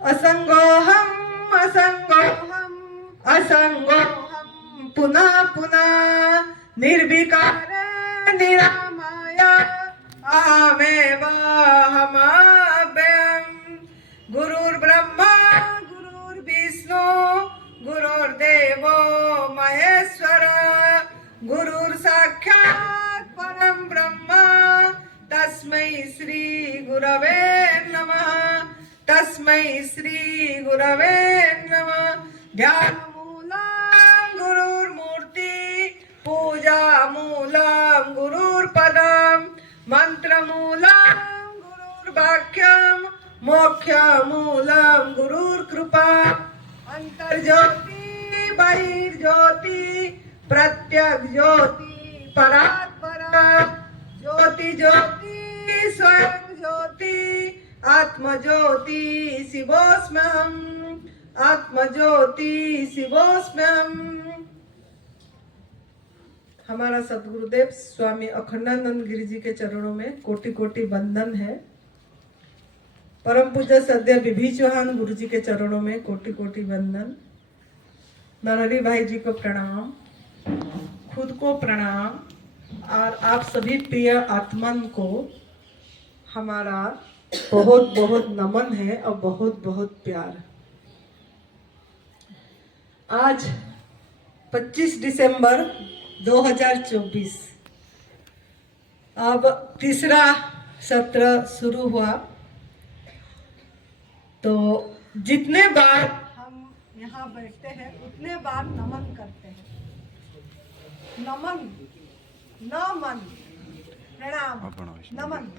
असंगोहम असंगोहम असंगोहम पुनः पुनः निर्विकार निरामय अहमेव अहमव्ययम् गुरुर्ब्रह्मा गुरुर्विष्णु गुरुर्देवो महेश्वर गुरुर्साक्षात् परं ब्रह्म तस्मै श्री गुरवे नमः तस्मै श्री गुरवे नमः। ध्यानमूलं गुरुर्मूर्ति पूजामूलं गुरुर्पदं मंत्रमूलं गुरुर्वाक्यं मोक्षमूलं गुरुर्कृपा अंतर्ज्योति बहिर्ज्योति प्रत्यक्ष ज्योति परात्परा ज्योति ज्योति स्वयं ज्योति आत्मज्योति शिवोऽस्म्यहम् आत्मज्योति शिवोऽस्म्यहम्। हमारा सदगुरुदेव स्वामी अखंडानंद गिरी जी के चरणों में कोटि कोटि वंदन है। परम पूज्य सद्य विभि चौहान गुरु जी के चरणों में कोटि कोटि वंदन। नरहरि भाई जी को प्रणाम, खुद को प्रणाम और आप सभी प्रिय आत्मन को हमारा बहुत बहुत नमन है और बहुत बहुत प्यार। आज 25 दिसंबर 2024 अब तीसरा सत्र शुरू हुआ। तो जितने बार हम यहाँ बैठते हैं उतने बार नमन करते हैं। नमन न मन प्रणाम नमन।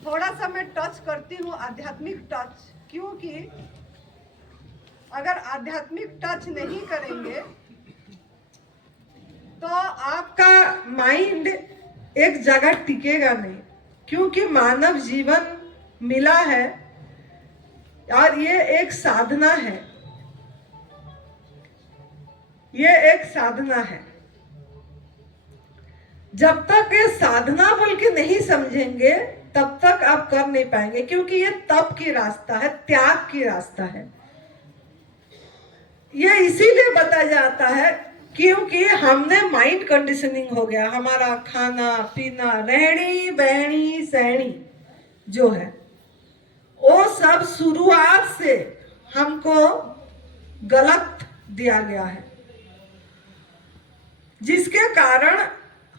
थोड़ा सा मैं टच करती हूँ आध्यात्मिक टच, क्योंकि अगर आध्यात्मिक टच नहीं करेंगे तो आपका माइंड एक जगह टिकेगा नहीं, क्योंकि मानव जीवन मिला है और ये एक साधना है। ये एक साधना है। जब तक ये साधना बोल के नहीं समझेंगे तब तक आप कर नहीं पाएंगे, क्योंकि ये तप की रास्ता है, त्याग की रास्ता है। ये इसीलिए बताया जाता है क्योंकि हमने माइंड कंडीशनिंग हो गया। हमारा खाना पीना रहनी बहनी सहनी जो है वो सब शुरुआत से हमको गलत दिया गया है, जिसके कारण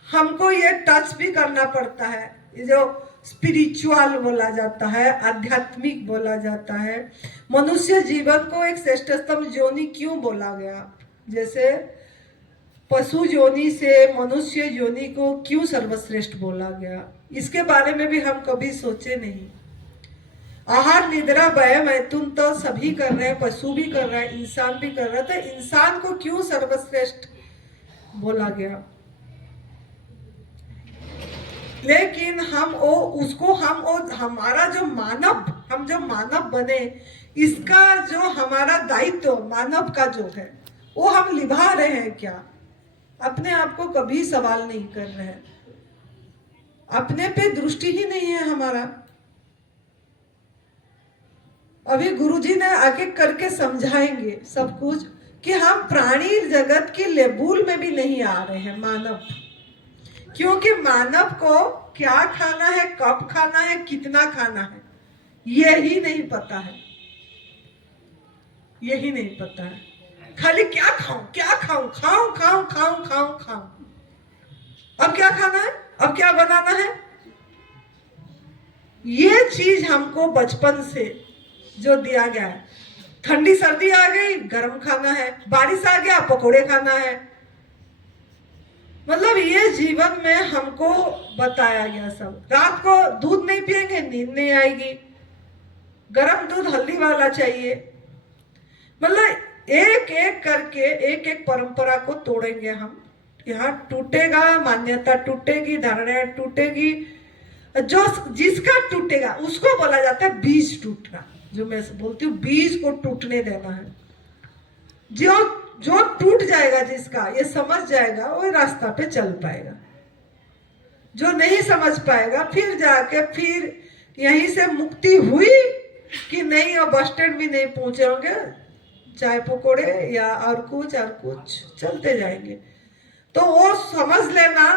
हमको ये टच भी करना पड़ता है। ये जो स्पिरिचुअल बोला जाता है, आध्यात्मिक बोला जाता है। मनुष्य जीवन को एक श्रेष्ठतम योनि क्यों बोला गया? जैसे पशु योनि से मनुष्य योनि को क्यों सर्वश्रेष्ठ बोला गया, इसके बारे में भी हम कभी सोचे नहीं। आहार निद्रा व्यय मैथुन तो सभी कर रहे हैं, पशु भी कर रहा है, इंसान भी कर रहा है। तो इंसान को क्यों सर्वश्रेष्ठ बोला गया? लेकिन हमारा जो मानव, हम जो मानव बने, इसका जो हमारा दायित्व मानव का जो है वो हम निभा रहे हैं क्या? अपने आप को कभी सवाल नहीं कर रहे हैं। अपने पे दृष्टि ही नहीं है हमारा। अभी गुरुजी ने आगे करके समझाएंगे सब कुछ कि हम प्राणी जगत के लेबुल में भी नहीं आ रहे हैं मानव, क्योंकि मानव को क्या खाना है, कब खाना है, कितना खाना है, यही नहीं पता है। यही नहीं पता है। खाली क्या खाऊं खाऊं खाऊं खाऊं खाऊं खाऊं। अब क्या खाना है, अब क्या बनाना है, ये चीज हमको बचपन से जो दिया गया है। ठंडी सर्दी आ गई गर्म खाना है, बारिश आ गया पकोड़े खाना है। मतलब ये जीवन में हमको बताया गया सब। रात को दूध नहीं पिएंगे नींद नहीं आएगी, गरम दूध हल्दी वाला चाहिए। मतलब एक एक करके एक एक परंपरा को तोड़ेंगे हम। यहाँ टूटेगा, मान्यता टूटेगी, धारणा टूटेगी। जो जिसका टूटेगा उसको बोला जाता है बीज टूटना। जो मैं बोलती हूँ बीज को टूटने देना है। जो टूट जाएगा, जिसका ये समझ जाएगा वो रास्ता पे चल पाएगा। जो नहीं समझ पाएगा फिर जाके फिर यहीं से मुक्ति हुई कि नहीं और बस स्टैंड भी नहीं पहुंचे होंगे, चाय पकोड़े या और कुछ चलते जाएंगे। तो वो समझ लेना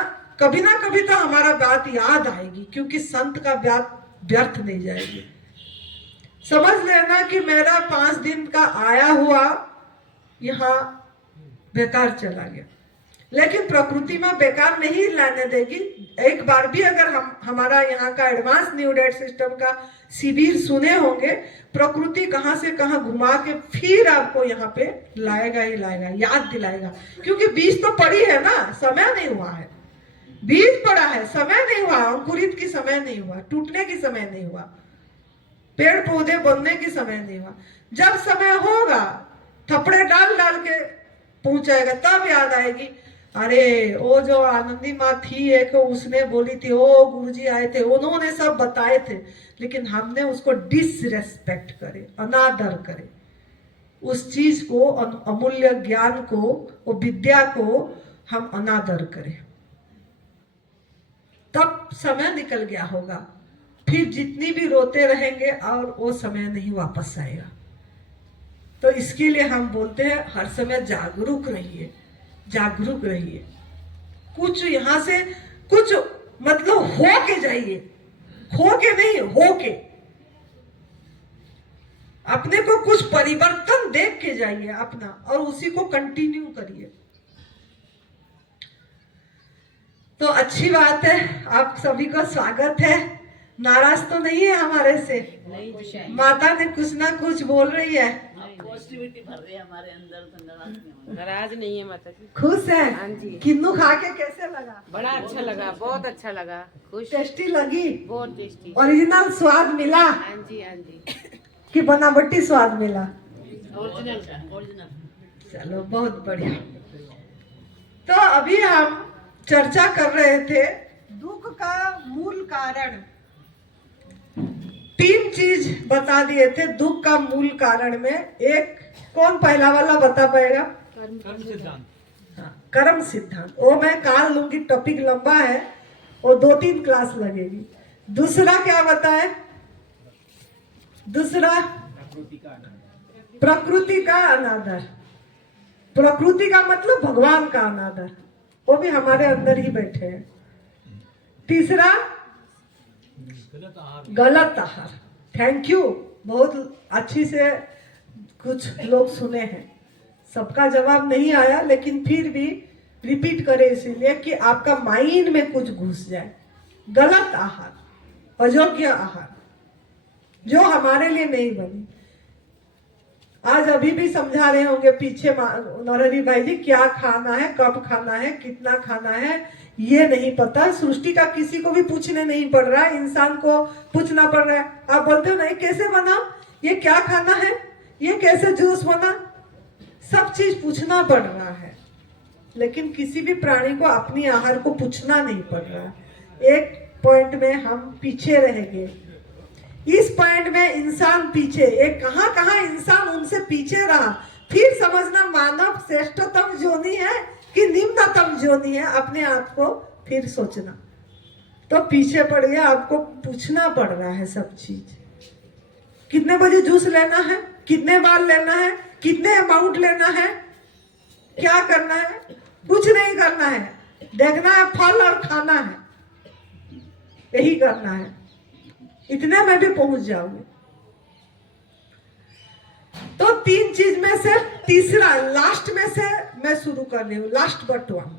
कभी ना कभी तो हमारा बात याद आएगी, क्योंकि संत का बात व्यर्थ नहीं जाएगी। समझ लेना कि मेरा 5 दिन का आया हुआ यहाँ बेकार चला गया, लेकिन प्रकृति में बेकार नहीं लाने देगी। एक बार भी अगर हमारा यहाँ का एडवांस न्यू डेट सिस्टम का शिविर सुने होंगे, प्रकृति कहाँ से कहाँ घुमा के फिर आपको यहाँ पे लाएगा ही लाएगा, याद दिलाएगा। क्योंकि बीज तो पड़ी है ना, समय नहीं हुआ है, बीज पड़ा है, समय नहीं हुआ, अंकुरित की समय नहीं हुआ, टूटने की समय नहीं हुआ, पेड़ पौधे बनने की समय नहीं हुआ। जब समय होगा थपड़े डाल डाल के पहुंचाएगा, तब याद आएगी, अरे वो जो आनंदी माँ थी एक, उसने बोली थी, ओ गुरुजी आए थे, उन्होंने सब बताए थे, लेकिन हमने उसको डिसरेस्पेक्ट करे, अनादर करे, उस चीज को, अमूल्य ज्ञान को, वो विद्या को हम अनादर करें, तब समय निकल गया होगा। फिर जितनी भी रोते रहेंगे और वो समय नहीं वापस आएगा। तो इसके लिए हम बोलते हैं हर समय जागरूक रहिए, जागरूक रहिए। कुछ यहाँ से कुछ मतलब हो के जाइए, खो के नहीं, हो के अपने को कुछ परिवर्तन देख के जाइए अपना, और उसी को कंटिन्यू करिए। तो अच्छी बात है, आप सभी का स्वागत है। नाराज तो नहीं है हमारे से? नहीं, माता ने कुछ ना कुछ बोल रही है, पॉजिटिविटी भर रही है हमारे अंदर, तो नाराज नहीं है माता जी, खुश है। हाँ जी। किन्नू खा के कैसे लगा? बड़ा अच्छा लगा, बहुत अच्छा लगा, खुश, टेस्टी लगी? बहुत टेस्टी, ओरिजिनल स्वाद मिला हाँ जी हाँ जी, कि बनावटी स्वाद मिला? ओरिजिनल। चलो बहुत बढ़िया। तो अभी हम चर्चा कर रहे थे दुख का मूल कारण। 3 चीज बता दिए थे दुख का मूल कारण में। एक कौन पहला वाला बता पाएगा? कर्म सिद्धांत। हाँ, कर्म सिद्धांत। वो मैं काल लूंगी, टॉपिक लंबा है, वो 2-3 क्लास लगेगी। दूसरा क्या बताए? दूसरा प्रकृति का अनादर। प्रकृति का मतलब भगवान का अनादर, वो भी हमारे अंदर ही बैठे हैं। तीसरा गलत आहार। थैंक यू, बहुत अच्छी से कुछ लोग सुने हैं, सबका जवाब नहीं आया, लेकिन फिर भी रिपीट करें इसीलिए कि आपका माइंड में कुछ घुस जाए। गलत आहार, अयोग्य आहार, जो हमारे लिए नहीं बनी। आज अभी भी समझा रहे होंगे पीछे नरहरि भाई जी, क्या खाना है, कब खाना है, कितना खाना है, ये नहीं पता। सृष्टि का किसी को भी पूछने नहीं पड़ रहा है, इंसान को पूछना पड़ रहा है। आप बोलते हो नहीं कैसे बना, ये क्या खाना है, ये कैसे जूस बना, सब चीज पूछना पड़ रहा है, लेकिन किसी भी प्राणी को अपनी आहार को पूछना नहीं पड़ रहा है। एक पॉइंट में हम पीछे रह गए, इस पॉइंट में इंसान पीछे, एक कहाँ कहाँ इंसान उनसे पीछे रहा। फिर समझना मानव श्रेष्ठतम जोनी है कि निम्नतम जोनी है, अपने आप को फिर सोचना। तो पीछे पड़ गया, आपको पूछना पड़ रहा है सब चीज। कितने बजे जूस लेना है, कितने बार लेना है, कितने अमाउंट लेना है, क्या करना है, कुछ नहीं करना है, देखना है फल और खाना है, यही करना है, इतने में भी पहुंच जाओगे। तो 3 चीज में से तीसरा, लास्ट में से मैं शुरू कर रही हूँ, लास्ट बट वन,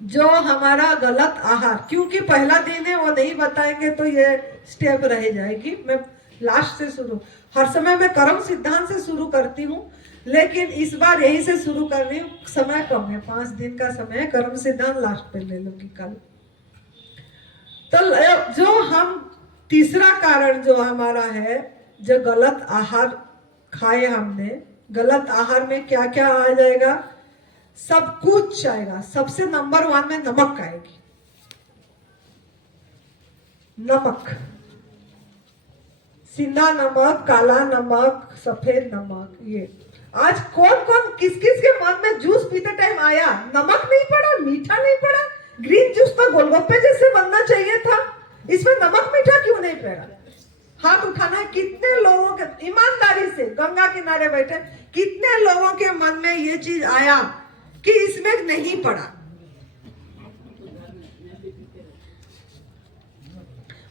जो हमारा गलत आहार। क्योंकि पहला दिन है, वो नहीं बताएंगे तो ये स्टेप रह जाएगी। मैं लास्ट से शुरू, हर समय मैं कर्म सिद्धांत से शुरू करती हूँ, लेकिन इस बार यही से शुरू कर रही हूँ। समय कम है, 5 दिन का समय है, कर्म सिद्धांत लास्ट पे ले लूंगी कल। तो जो हम तीसरा कारण जो हमारा है, जो गलत आहार खाए हमने, गलत आहार में क्या क्या आ जाएगा, सब कुछ आएगा। सबसे नंबर 1 में नमक आएगी। नमक, सिंधा नमक, काला नमक, सफेद नमक। ये आज कौन कौन किस किस के मन में जूस पीते टाइम आया नमक नहीं पड़ा, मीठा नहीं पड़ा? ग्रीन जूस तो गोलगप्पे जैसे बनना चाहिए था, इसमें नमक मीठा क्यों नहीं पड़ा? हाथ उठाना है। कितने लोगों के, ईमानदारी से गंगा किनारे बैठे, कितने लोगों के मन में ये चीज आया कि इसमें नहीं पड़ा।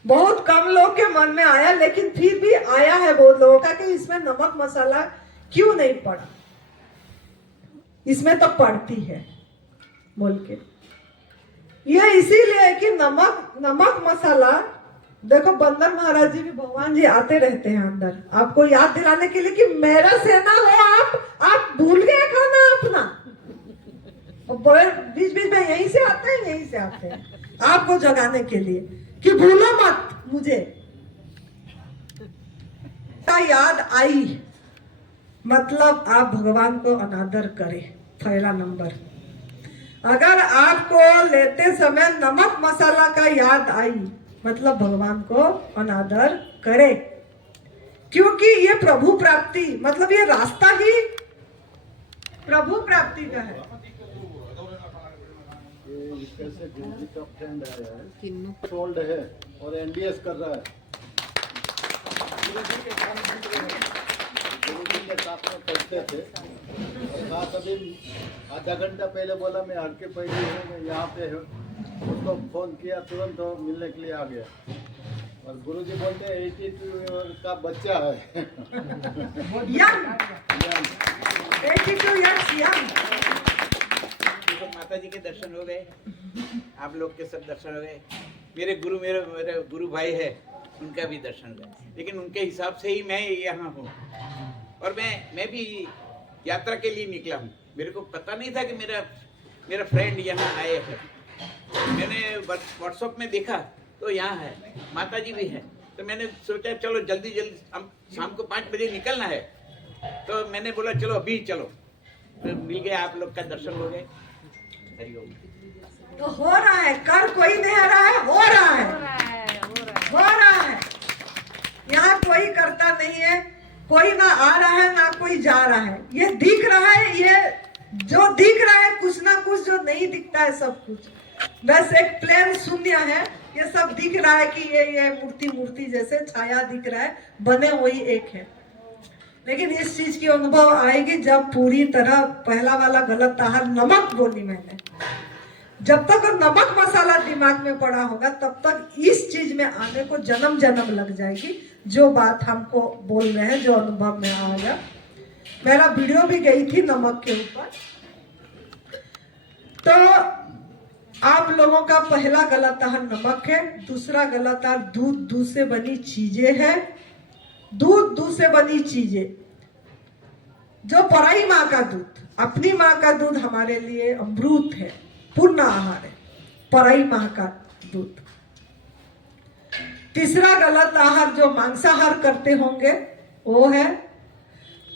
बहुत कम लोग के मन में आया, लेकिन फिर भी आया है बहुत लोगों का कि इसमें नमक मसाला क्यों नहीं पड़ा, इसमें तो पड़ती है बोल के। ये इसीलिए है कि नमक मसाला, देखो बंदर महाराज जी भी, भगवान जी आते रहते हैं अंदर आपको याद दिलाने के लिए कि मेरा सेना हो आप भूल गए खाना अपना। और बीच बीच में यहीं से आते हैं आपको जगाने के लिए कि भूलो मत मुझे। याद आई मतलब आप भगवान को अनादर करें। पहला नंबर, अगर आपको लेते समय नमक मसाला का याद आई मतलब भगवान को अनादर करे, क्योंकि ये प्रभु प्राप्ति, मतलब ये रास्ता ही प्रभु प्राप्ति का है। कैसे गुरुजी का फ्रेंड आया है, ओल्ड है और एनडीएस कर रहा है। गुरुजी के साथ में पढ़ते थे और खास अभी आधा घंटा पहले बोला मैं हर के पहले हूँ, यहाँ पे हूँ। उसको फोन किया, तुरंत वो मिलने के लिए आ गया। और गुरुजी बोलते हैं 82 का बच्चा है। माता जी के दर्शन हो गए, आप लोग के सब दर्शन हो गए। मेरे गुरु भाई है, उनका भी दर्शन हुआ, लेकिन उनके हिसाब से ही मैं यहाँ हूँ। और मैं भी यात्रा के लिए निकला हूँ। मेरे को पता नहीं था कि मेरा फ्रेंड यहाँ आए हैं। मैंने व्हाट्सएप में देखा तो यहाँ है, माता जी भी है, तो मैंने सोचा चलो जल्दी हम शाम को 5 बजे निकलना है। तो मैंने बोला चलो अभी चलो, तो मिल गया, आप लोग का दर्शन हो गए। तो हो रहा है, कर कोई नहीं रहा है, हो रहा है। यहाँ कोई करता नहीं है, कोई ना आ रहा है ना कोई जा रहा है। ये दिख रहा है, ये जो दिख रहा है कुछ ना कुछ, जो नहीं दिखता है सब कुछ बस एक प्लेन शून्य है। ये सब दिख रहा है कि ये मूर्ति जैसे छाया दिख रहा है, बने वही एक है। लेकिन इस चीज की अनुभव आएगी जब पूरी तरह, पहला वाला गलत आहार नमक बोली मैंने, जब तक नमक मसाला दिमाग में पड़ा होगा तब तक इस चीज में आने को जन्म लग जाएगी। जो बात हमको बोल रहे हैं, जो अनुभव में आएगा। मेरा वीडियो भी गई थी नमक के ऊपर। तो आप लोगों का पहला गलत आहार नमक है, दूसरा गलत आहार दूध से बनी चीजें है। दूध से बनी चीजें, जो पराई माँ का दूध, अपनी माँ का दूध हमारे लिए अमृत है, पूर्ण आहार है, पराई माँ का दूध। तीसरा गलत आहार जो मांसाहार करते होंगे वो है।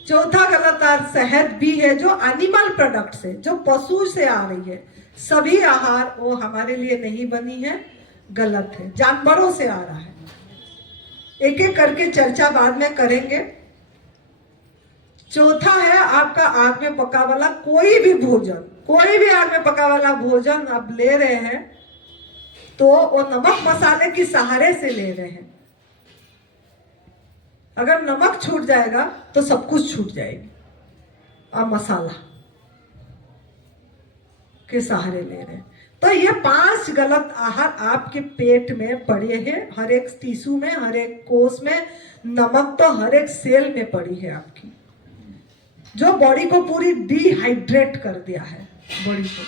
चौथा गलत आहार शहद भी है, जो एनिमल प्रोडक्ट से, जो पशु से आ रही है। सभी आहार वो हमारे लिए नहीं बनी है, गलत है, जानवरों से आ रहा है। एक एक करके चर्चा बाद में करेंगे। चौथा है आपका आग में पका वाला कोई भी भोजन, कोई भी आग में पका वाला भोजन आप ले रहे हैं तो वो नमक मसाले की सहारे से ले रहे हैं। अगर नमक छूट जाएगा तो सब कुछ छूट जाएगी, और मसाला के सहारे ले रहे हैं। तो ये 5 गलत आहार आपके पेट में पड़े हैं, हर एक टिश्यू में, हर एक कोष में। नमक तो हर एक सेल में पड़ी है आपकी, जो बॉडी को पूरी डिहाइड्रेट कर दिया है बॉडी को,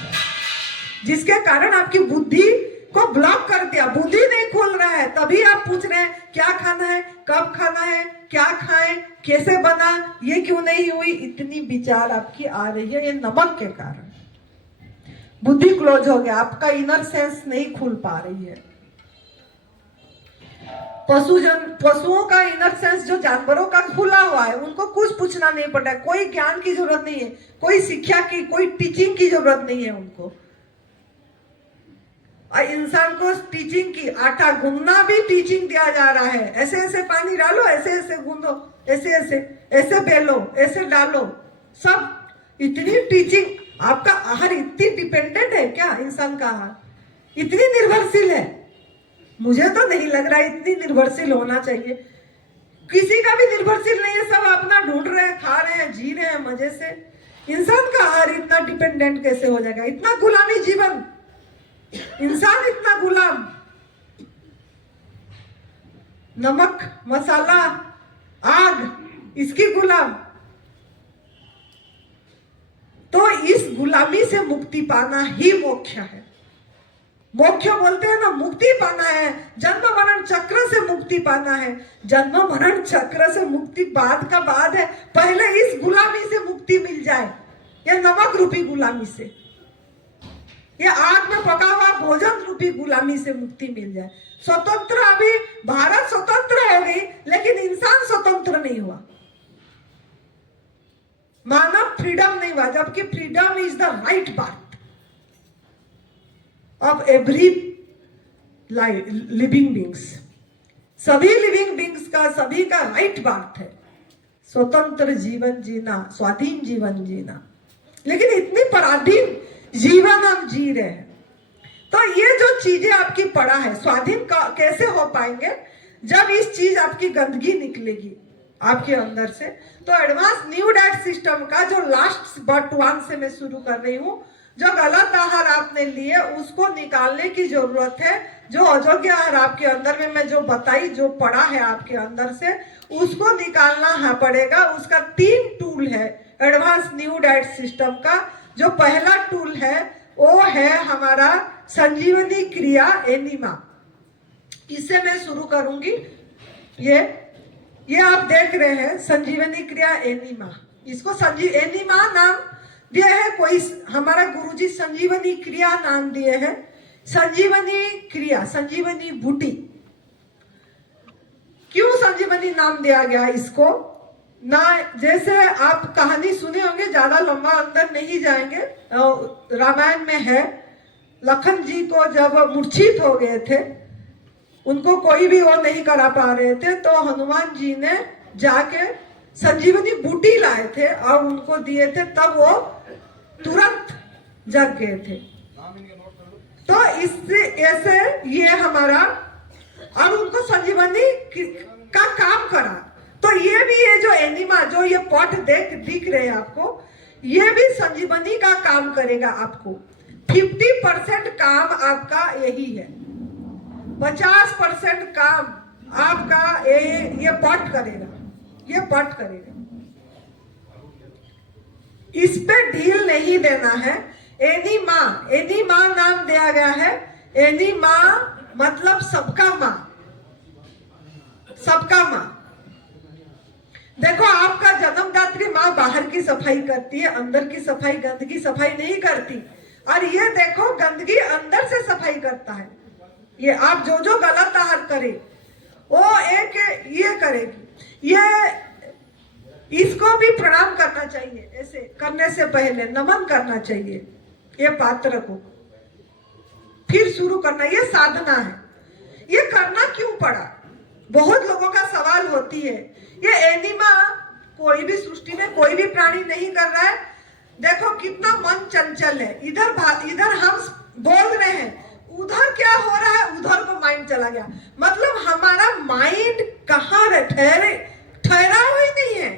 जिसके कारण आपकी बुद्धि को ब्लॉक कर दिया। बुद्धि नहीं खोल रहा है, तभी आप पूछ रहे हैं क्या खाना है, कब खाना है, क्या खाएं, कैसे बना, ये क्यों नहीं हुई। इतनी विचार आपकी आ रही है, ये नमक के कारण। बुद्धि क्लोज हो गया, आपका इनर सेंस नहीं खुल पा रही है। पशुओं का इनर सेंस, जो जानवरों का खुला हुआ है, उनको कुछ पूछना नहीं पड़ता, कोई ज्ञान की जरूरत नहीं है, कोई शिक्षा की, कोई टीचिंग की जरूरत नहीं है उनको। और इंसान को टीचिंग की, आटा गूंदना भी टीचिंग दिया जा रहा है। ऐसे ऐसे पानी डालो, ऐसे ऐसे गूंदो, ऐसे ऐसे ऐसे बेलो, ऐसे डालो, सब इतनी टीचिंग। आपका आहार इतनी डिपेंडेंट है क्या? इंसान का आहार इतनी निर्भरशील है? मुझे तो नहीं लग रहा इतनी निर्भरशील होना चाहिए। किसी का भी निर्भरशील नहीं है, सब अपना ढूंढ रहे हैं, खा रहे हैं, जी रहे हैं मजे से। इंसान का हर इतना डिपेंडेंट कैसे हो जाएगा? इतना गुलामी जीवन, इंसान इतना गुलाम। नमक, मसाला, आग, इसकी गुलाम। तो इस गुलामी से मुक्ति पाना ही मोक्ष है। मोक्ष बोलते हैं ना, मुक्ति पाना है, जन्म मरण चक्र से मुक्ति पाना है। जन्म मरण चक्र से मुक्ति बाद का बाद है, पहले इस गुलामी से मुक्ति मिल जाए, ये नमक रूपी गुलामी से, ये आग में पका हुआ भोजन रूपी गुलामी से मुक्ति मिल जाए। स्वतंत्र, अभी भारत स्वतंत्र हो गई, लेकिन इंसान स्वतंत्र नहीं हुआ, मानव फ्रीडम नहीं हुआ, जबकि freedom is the right path of every living beings. सभी लिविंग बींग्स का, सभी का राइट बात है स्वतंत्र जीवन जीना, स्वाधीन जीवन जीना। लेकिन इतनी पराधीन जीवन हम जी रहे हैं। तो ये जो चीजें आपकी पड़ा है, स्वाधीन कैसे हो पाएंगे? जब इस चीज आपकी गंदगी निकलेगी आपके अंदर से। तो एडवांस न्यू डाइट सिस्टम का जो लास्ट बट वन से मैं शुरू कर रही हूँ, जो गलत आहार आपने लिए उसको निकालने की जरूरत है। जो अयोग्य आहार आपके अंदर में मैं जो बताई, जो पड़ा है आपके अंदर से, उसको निकालना पड़ेगा। उसका 3 टूल है एडवांस न्यू डाइट सिस्टम का। जो पहला टूल है वो है हमारा संजीवनी क्रिया एनिमा। इससे मैं शुरू करूंगी। ये आप देख रहे हैं संजीवनी क्रिया एनिमा। इसको एनिमा नाम दिया है, कोई हमारा गुरुजी संजीवनी क्रिया नाम दिए हैं। संजीवनी क्रिया, संजीवनी बूटी। क्यों संजीवनी नाम दिया गया इसको? ना, जैसे आप कहानी सुने होंगे, ज्यादा लंबा अंदर नहीं जाएंगे, रामायण में है, लखन जी को जब मूर्छित हो गए थे, उनको कोई भी वो नहीं करा पा रहे थे, तो हनुमान जी ने जाके संजीवनी बूटी लाए थे और उनको दिए थे, तब वो तुरंत जग गए थे। तो इससे ऐसे ये हमारा, और उनको संजीवनी का काम करा। तो ये भी, ये जो एनिमा, जो ये पॉट दिख रहे हैं आपको, ये भी संजीवनी का काम करेगा आपको। 50% काम आपका यही है, 50% काम आपका ये पॉट करेगा, ये पॉट करेगा। इस पे ढील नहीं देना है। एनिमा, एनिमा नाम दिया गया है। एनिमा मतलब सबका माँ, सबका माँ। देखो, आपका जन्मदात्री माँ बाहर की सफाई करती है, अंदर की सफाई, गंदगी सफाई नहीं करती। और ये देखो, गंदगी अंदर से सफाई करता है। ये आप जो गलत आहार करे वो एक ये करेगी। ये इसको भी प्रणाम करना चाहिए, ऐसे करने से पहले नमन करना चाहिए ये पात्र को, फिर शुरू करना। ये साधना है। ये करना क्यों पड़ा? बहुत लोगों का सवाल होती है। ये एनिमा कोई भी सृष्टि में कोई भी प्राणी नहीं कर रहा है। देखो कितना मन चंचल है, इधर हम बोल रहे हैं, उधर क्या हो रहा है, उधर को माइंड चला गया। मतलब हमारा माइंड कहाँ ठहरा हुआ ही नहीं है,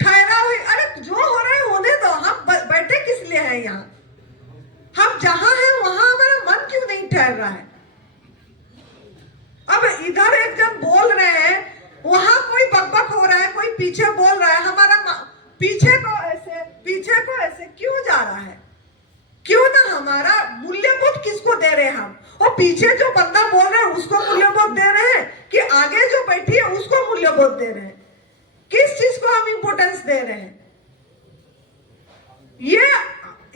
ठहरा हुई। अरे जो हो रहा है होने दो, हम बैठे किस लिए हैं यहाँ? हम जहां हैं वहां हमारा मन क्यों नहीं ठहर रहा है? अब इधर एक जन बोल रहे हैं, वहां कोई बकबक हो रहा है, कोई पीछे बोल रहा है, हमारा पीछे को ऐसे क्यों जा रहा है? क्यों ना हमारा मूल्यबोध किसको दे रहे हैं हम? और पीछे जो बंदा बोल रहे हैं उसको मूल्यबोध दे रहे हैं कि आगे जो बैठी है उसको मूल्यबोध दे रहे हैं? किस चीज को हम इंपोर्टेंस दे रहे हैं?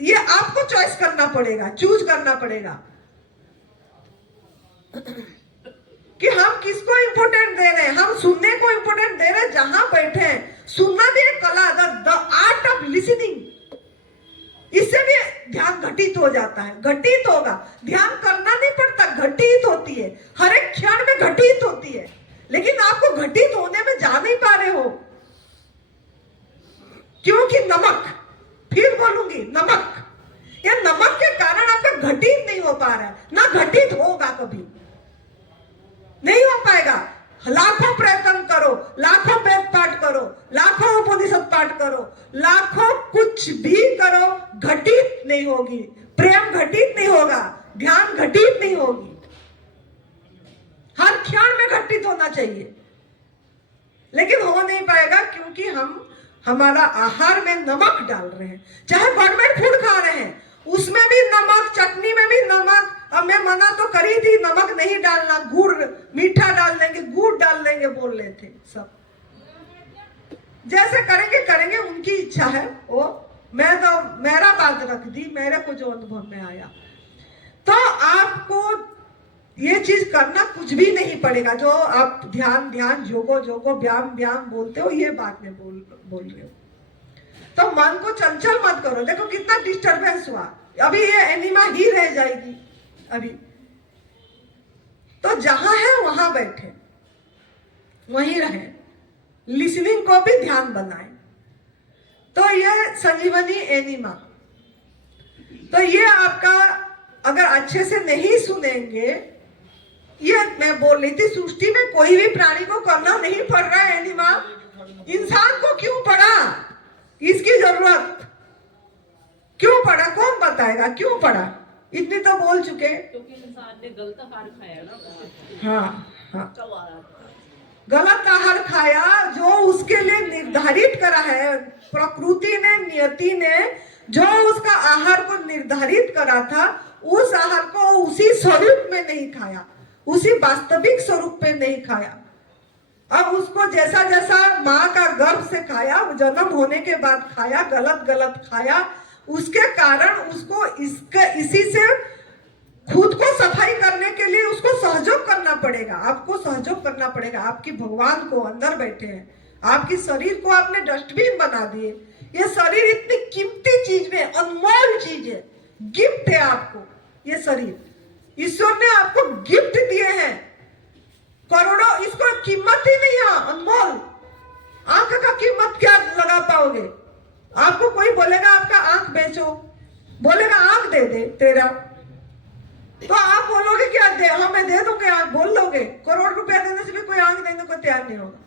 ये आपको चॉइस करना पड़ेगा, चूज करना पड़ेगा कि हम किसको इंपोर्टेंट दे रहे हैं। हम सुनने को इंपोर्टेंट दे रहे हैं, जहां बैठे हैं। सुनना भी एक कला, द आर्ट ऑफ लिसनिंग। इससे भी ध्यान घटित हो जाता है, घटित होगा। ध्यान करना नहीं पड़ता, घटित होती है, हर एक क्षण में घटित होती है। लेकिन आपको घटित होने में जा नहीं पा रहे हो, क्योंकि नमक, फिर बोलूंगी नमक, ये नमक के कारण आपका घटित नहीं हो पा रहा है, ना घटित होगा, कभी नहीं हो पाएगा। लाखों प्रयत्न लेकिन हो नहीं पाएगा क्योंकि हम हमारा आहार में नमक डाल रहे हैं। चाहे गवर्नमेंट फूड खा रहे हैं उसमें भी नमक, चटनी में भी नमक। अब मैं मना तो करी थी नमक नहीं डालना, गुड़ मीठा डाल देंगे, गुड़ डाल देंगे बोल रहे थे सब। जैसे करेंगे करेंगे, उनकी इच्छा है वो। मैं तो मेरा बात रख दी, मेरे को जो अनुभव में आया। तो आपको ये चीज करना कुछ भी नहीं पड़ेगा। जो आप ध्यान ध्यान जोगो जोगो व्यायाम व्यायाम बोलते हो, ये बात में बोल रहे हो। तो मन को चंचल मत करो। देखो कितना डिस्टरबेंस हुआ, अभी ये एनिमा ही रह जाएगी अभी। तो जहां है वहां बैठे, वहीं रहे, लिसनिंग को भी ध्यान बनाए। तो ये संजीवनी एनिमा, तो ये आपका अगर अच्छे से नहीं सुनेंगे, ये मैं बोल रही थी सृष्टि में कोई भी प्राणी को करना नहीं पड़ रहा है एनिमा। इंसान को क्यों पड़ा, इसकी जरूरत क्यों पड़ा, कौन बताएगा क्यों पड़ा? इतनी तो बोल चुके। क्योंकि इंसान ने गलत आहार खाया ना। हाँ, गलत आहार खाया जो उसके लिए निर्धारित करा है प्रकृति ने, नियति ने जो उसका आहार को निर्धारित करा था, उस आहार को उसी स्वरूप में नहीं खाया, उसी वास्तविक स्वरूप में नहीं खाया। अब उसको जैसा जैसा माँ का गर्भ से खाया, जन्म होने के बाद खाया, गलत गलत खाया, उसके कारण उसको इसी से खुद को सफाई करने के लिए उसको सहयोग करना पड़ेगा। आपको सहयोग करना पड़ेगा। आपकी भगवान को अंदर बैठे हैं, आपकी शरीर को आपने डस्टबिन बना दिए। ये शरीर इतनी कीमती चीज में, अनमोल चीज है, गिफ्ट है आपको। ये शरीर ईश्वर ने आपको गिफ्ट दिए हैं, करोड़ों, इसको कीमत ही नहीं है, अनमोल। आंख का कीमत क्या लगा पाओगे? आपको कोई बोलेगा आपका आंख बेचो, बोलेगा आंख दे दे तेरा, तो आप बोलोगे क्या दे, हाँ मैं दे दूंगे आंख, बोल लोगे। करोड़ रुपया देने से भी कोई आंख देने को तैयार नहीं होगा।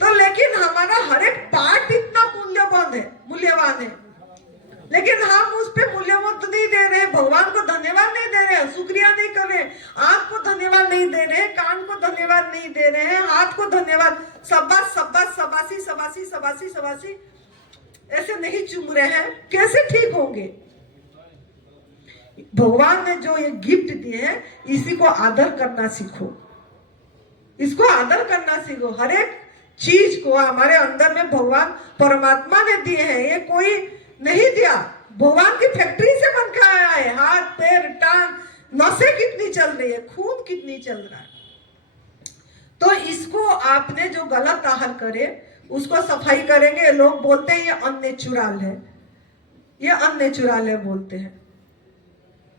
तो लेकिन हमारा हर एक पार्ट इतना मूल्यवान है, लेकिन हम उस पे मूल्यवान नहीं दे रहे, भगवान को धन्यवाद नहीं दे रहे, शुक्रिया नहीं कर रहे, आंख को धन्यवाद नहीं दे रहे, कान को धन्यवाद नहीं दे रहे हैं, हाथ को धन्यवाद, सब्बास सब्बास सबासी सबासी सबासी सबासी ऐसे नहीं चूम रहे हैं। कैसे ठीक होंगे? भगवान ने जो ये गिफ्ट दिए हैं, इसी को आदर करना सीखो, इसको आदर करना सीखो। हर एक चीज को हमारे अंदर में भगवान परमात्मा ने दिए हैं, ये कोई नहीं दिया। भगवान की फैक्ट्री से बन के आया है। हाथ पैर टांग, नसें कितनी चल रही है, खून कितनी चल रहा है। तो इसको आपने जो गलत आहार करे उसको सफाई करेंगे। लोग बोलते हैं ये अननेचुरल है, ये अननेचुरल है बोलते हैं,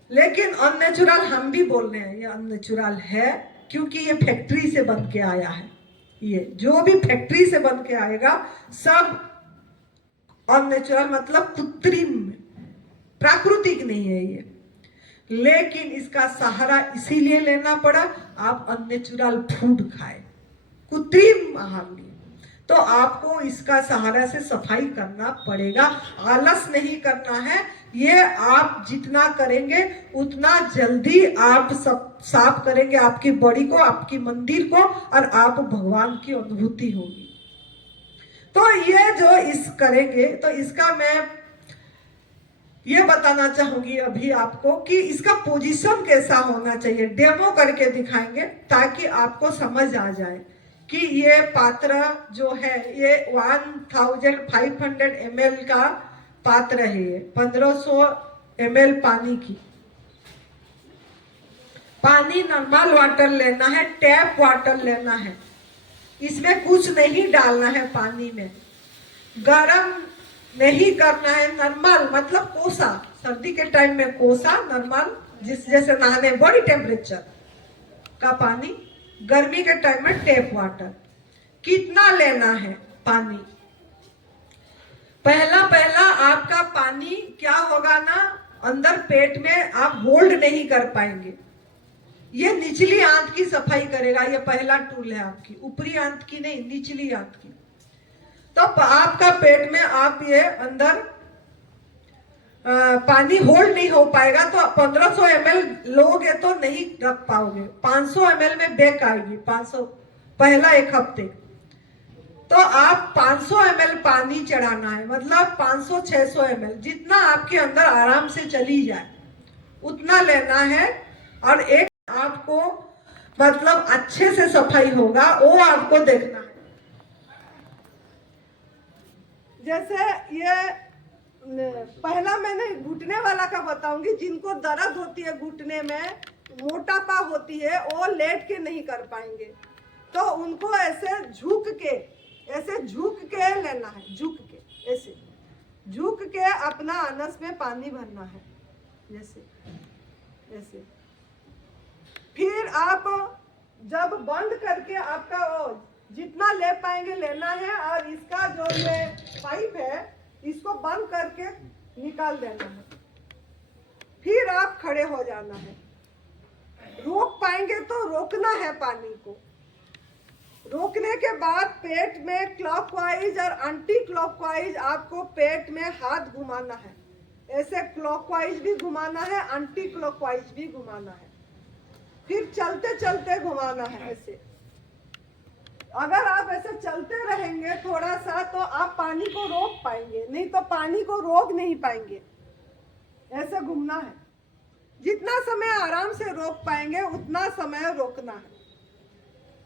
लेकिन अननेचुरल हम भी बोल रहे हैं ये अननेचुरल है, क्योंकि ये फैक्ट्री से बन के आया है। ये जो भी फैक्ट्री से बन के आएगा सब अननेचुरल, मतलब कृत्रिम, प्राकृतिक नहीं है ये। लेकिन इसका सहारा इसीलिए लेना पड़ा, आप अननेचुरल फूड खाए, कृत्रिम आहार लिए, तो आपको इसका सहारा से सफाई करना पड़ेगा। आलस नहीं करना है। ये आप जितना करेंगे उतना जल्दी आप सब साफ करेंगे आपकी बॉडी को, आपकी मंदिर को, और आप भगवान की अनुभूति होगी। तो ये जो इस करेंगे, तो इसका मैं ये बताना चाहूंगी अभी आपको कि इसका पोजीशन कैसा होना चाहिए। डेमो करके दिखाएंगे ताकि आपको समझ आ जाए कि ये पात्र जो है ये 1500 ml का पात्र है, ये 1500 ml पानी की, पानी नॉर्मल वाटर लेना है, टैप वाटर लेना है, इसमें कुछ नहीं डालना है पानी में, गरम नहीं करना है, नॉर्मल मतलब कोसा, सर्दी के टाइम में कोसा नॉर्मल, जिस जैसे नहाने बॉडी टेम्परेचर का पानी, गर्मी के टाइम में टैप वाटर। कितना लेना है पानी? पहला आपका पानी क्या होगा ना, अंदर पेट में आप होल्ड नहीं कर पाएंगे, ये निचली आंत की सफाई करेगा। ये पहला टूल है आपकी, ऊपरी आंत की नहीं, निचली आंत की। तो आपका पेट में आप ये अंदर पानी होल्ड नहीं हो पाएगा, तो 1500 ml लोगे तो नहीं रख पाओगे, 500 ml में बैक आएगी, 500 पहला 1 हफ्ते। तो आप 500 ml पानी चढ़ाना है, मतलब 500-600 ml, जितना आपके अंदर आराम से चली जाए उतना लेना है। और एक आपको मतलब अच्छे से सफाई होगा वो आपको देखना है। जैसे ये पहला मैंने घुटने वाला का बताऊंगी। जिनको दर्द होती है घुटने में, मोटापा होती है, वो लेट के नहीं कर पाएंगे, तो उनको ऐसे झुक के लेना है। झुक के ऐसे झुक के अपना अनस में पानी भरना है, जैसे ऐसे। फिर आप जब बंद करके आपका जितना ले पाएंगे लेना है, और इसका जो ये पाइप है इसको बंद करके निकाल देना है। फिर आप खड़े हो जाना है। रोक पाएंगे तो रोकना है पानी को। रोकने के बाद पेट में क्लॉकवाइज और एंटी क्लॉकवाइज आपको पेट में हाथ घुमाना है। ऐसे क्लॉकवाइज भी घुमाना है, एंटी क्लॉकवाइज भी घुमाना है। फिर चलते चलते घुमाना है ऐसे। अगर आप ऐसे चलते रहेंगे थोड़ा सा तो आप पानी को रोक पाएंगे, नहीं तो पानी को रोक नहीं पाएंगे। ऐसे घूमना है। जितना समय आराम से रोक पाएंगे उतना समय रोकना है।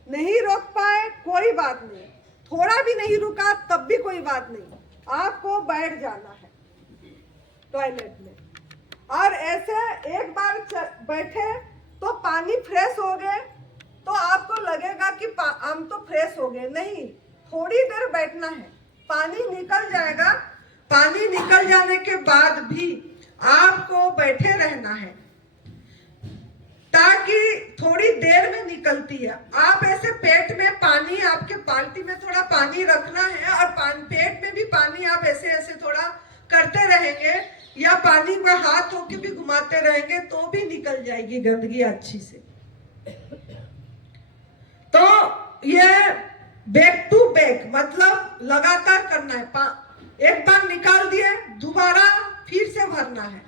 नहीं रोक पाए कोई बात नहीं, थोड़ा भी नहीं रुका तब भी कोई बात नहीं, आपको बैठ जाना है टॉयलेट में। और ऐसे एक बार बैठे तो पानी फ्रेश हो गए तो आपको लगेगा कि हम तो फ्रेश हो गए, नहीं, थोड़ी देर बैठना है, पानी निकल जाएगा। पानी निकल जाने के बाद भी आपको बैठे रहना है, ताकि थोड़ी देर में निकलती है। आप ऐसे पेट में पानी, आपके बाल्टी में थोड़ा पानी रखना है, और पेट में भी पानी आप ऐसे ऐसे थोड़ा करते रहेंगे, या पानी में हाथ होके भी घुमाते रहेंगे तो भी निकल जाएगी गंदगी अच्छी से। तो ये बैक टू बैक मतलब लगातार करना है। एक बार निकाल दिए, दोबारा फिर से भरना है,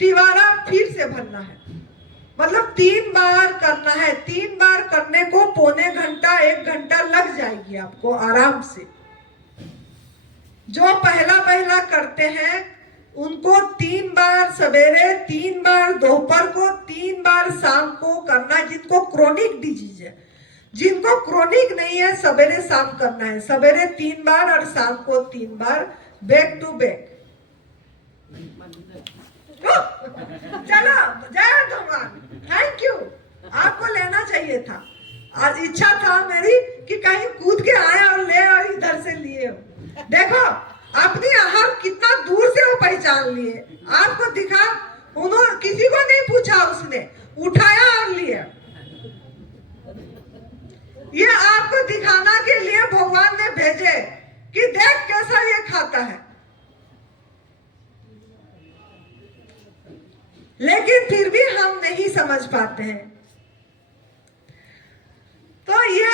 तिबारा फिर से भरना है, मतलब 3 बार करना है। 3 बार करने को पौने घंटा 1 घंटा लग जाएगी आपको आराम से। जो पहला करते हैं उनको 3 बार सवेरे, 3 बार दोपहर को, 3 बार शाम को करना। जिनको क्रोनिक डिजीज है, जिनको क्रोनिक नहीं है, सवेरे शाम करना है। सवेरे 3 बार और शाम को 3 बार, बैक टू बैक। चलो, जय भगवान, थैंक यू। आपको लेना चाहिए था, आज इच्छा था मेरी कि कहीं कूद के आए और ले और इधर से लिए हो। देखो अपनी आहार कितना दूर से वो पहचान लिए, आपको दिखा, उन्होंने किसी को नहीं पूछा, उसने उठाया और लिया। ये आपको दिखाना के लिए भगवान ने भेजे कि देख कैसा ये खाता है। लेकिन फिर भी हम नहीं समझ पाते हैं। तो ये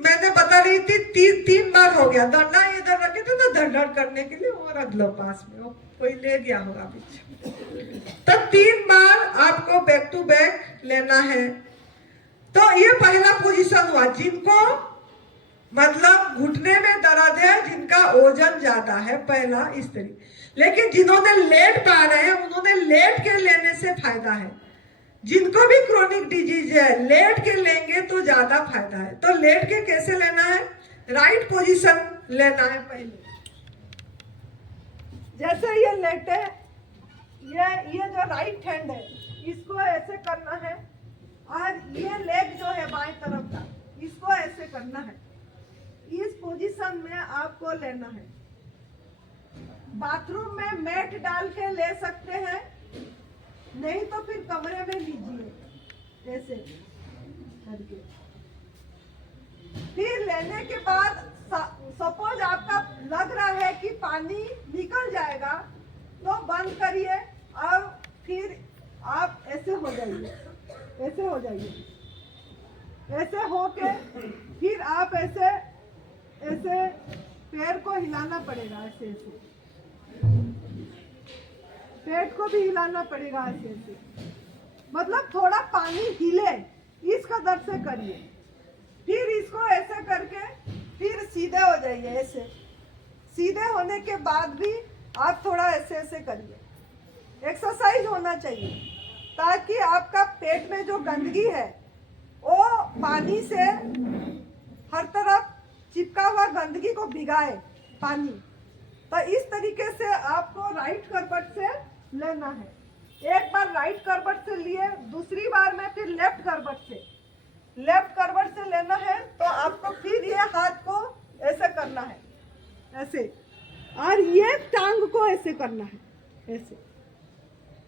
मैंने बता रही थी 3 बार हो गया। दंडा इधर रखे थे ना दंड करने के लिए, वो रख लो पास में, वो कोई ले गया होगा पीछे। तो 3 बार आपको बैक टू बैक लेना है। तो ये पहला पोजीशन हुआ। जिनको मतलब घुटने में दर्द है, जिनका वजन ज्यादा है, पहला इस तरीके। लेकिन जिन्होंने लेट पा रहे हैं उन्होंने लेट के लेने से फायदा है। जिनको भी क्रोनिक डिजीज है लेट के लेंगे तो ज्यादा फायदा है। तो लेट के कैसे लेना है? राइट पोजीशन लेना है पहले। जैसे ये लेटे, ये जो राइट हैंड है इसको ऐसे करना है, और ये लेग जो है बाएं तरफ का इसको ऐसे करना है। इस पोजीशन में आपको लेना है। बाथरूम में मैट डाल के ले सकते हैं, नहीं तो फिर कमरे में लीजिए ऐसे करके। फिर लेने के बाद सपोज आपका लग रहा है कि पानी निकल जाएगा तो बंद करिए, और फिर आप ऐसे हो जाइए, ऐसे हो जाइए, ऐसे होके फिर आप ऐसे ऐसे पैर को हिलाना पड़ेगा, ऐसे ऐसे पेट को भी हिलाना पड़ेगा, ऐसे ऐसे, मतलब थोड़ा पानी हिले इस कदर से करिए। फिर इसको ऐसे करके फिर सीधे हो जाइए। ऐसे सीधे होने के बाद भी आप थोड़ा ऐसे ऐसे करिए। एक्सरसाइज होना चाहिए ताकि आपका पेट में जो गंदगी है वो पानी से हर तरफ चिपका हुआ गंदगी को भिगाए पानी। तो इस तरीके से आपको राइट करवट से लेना है। एक बार राइट करवट से लिए, दूसरी बार में फिर लेफ्ट करवट से लेना है। तो आपको फिर ये हाथ को ऐसे करना है, ऐसे, और ये टांग को ऐसे करना है, ऐसे।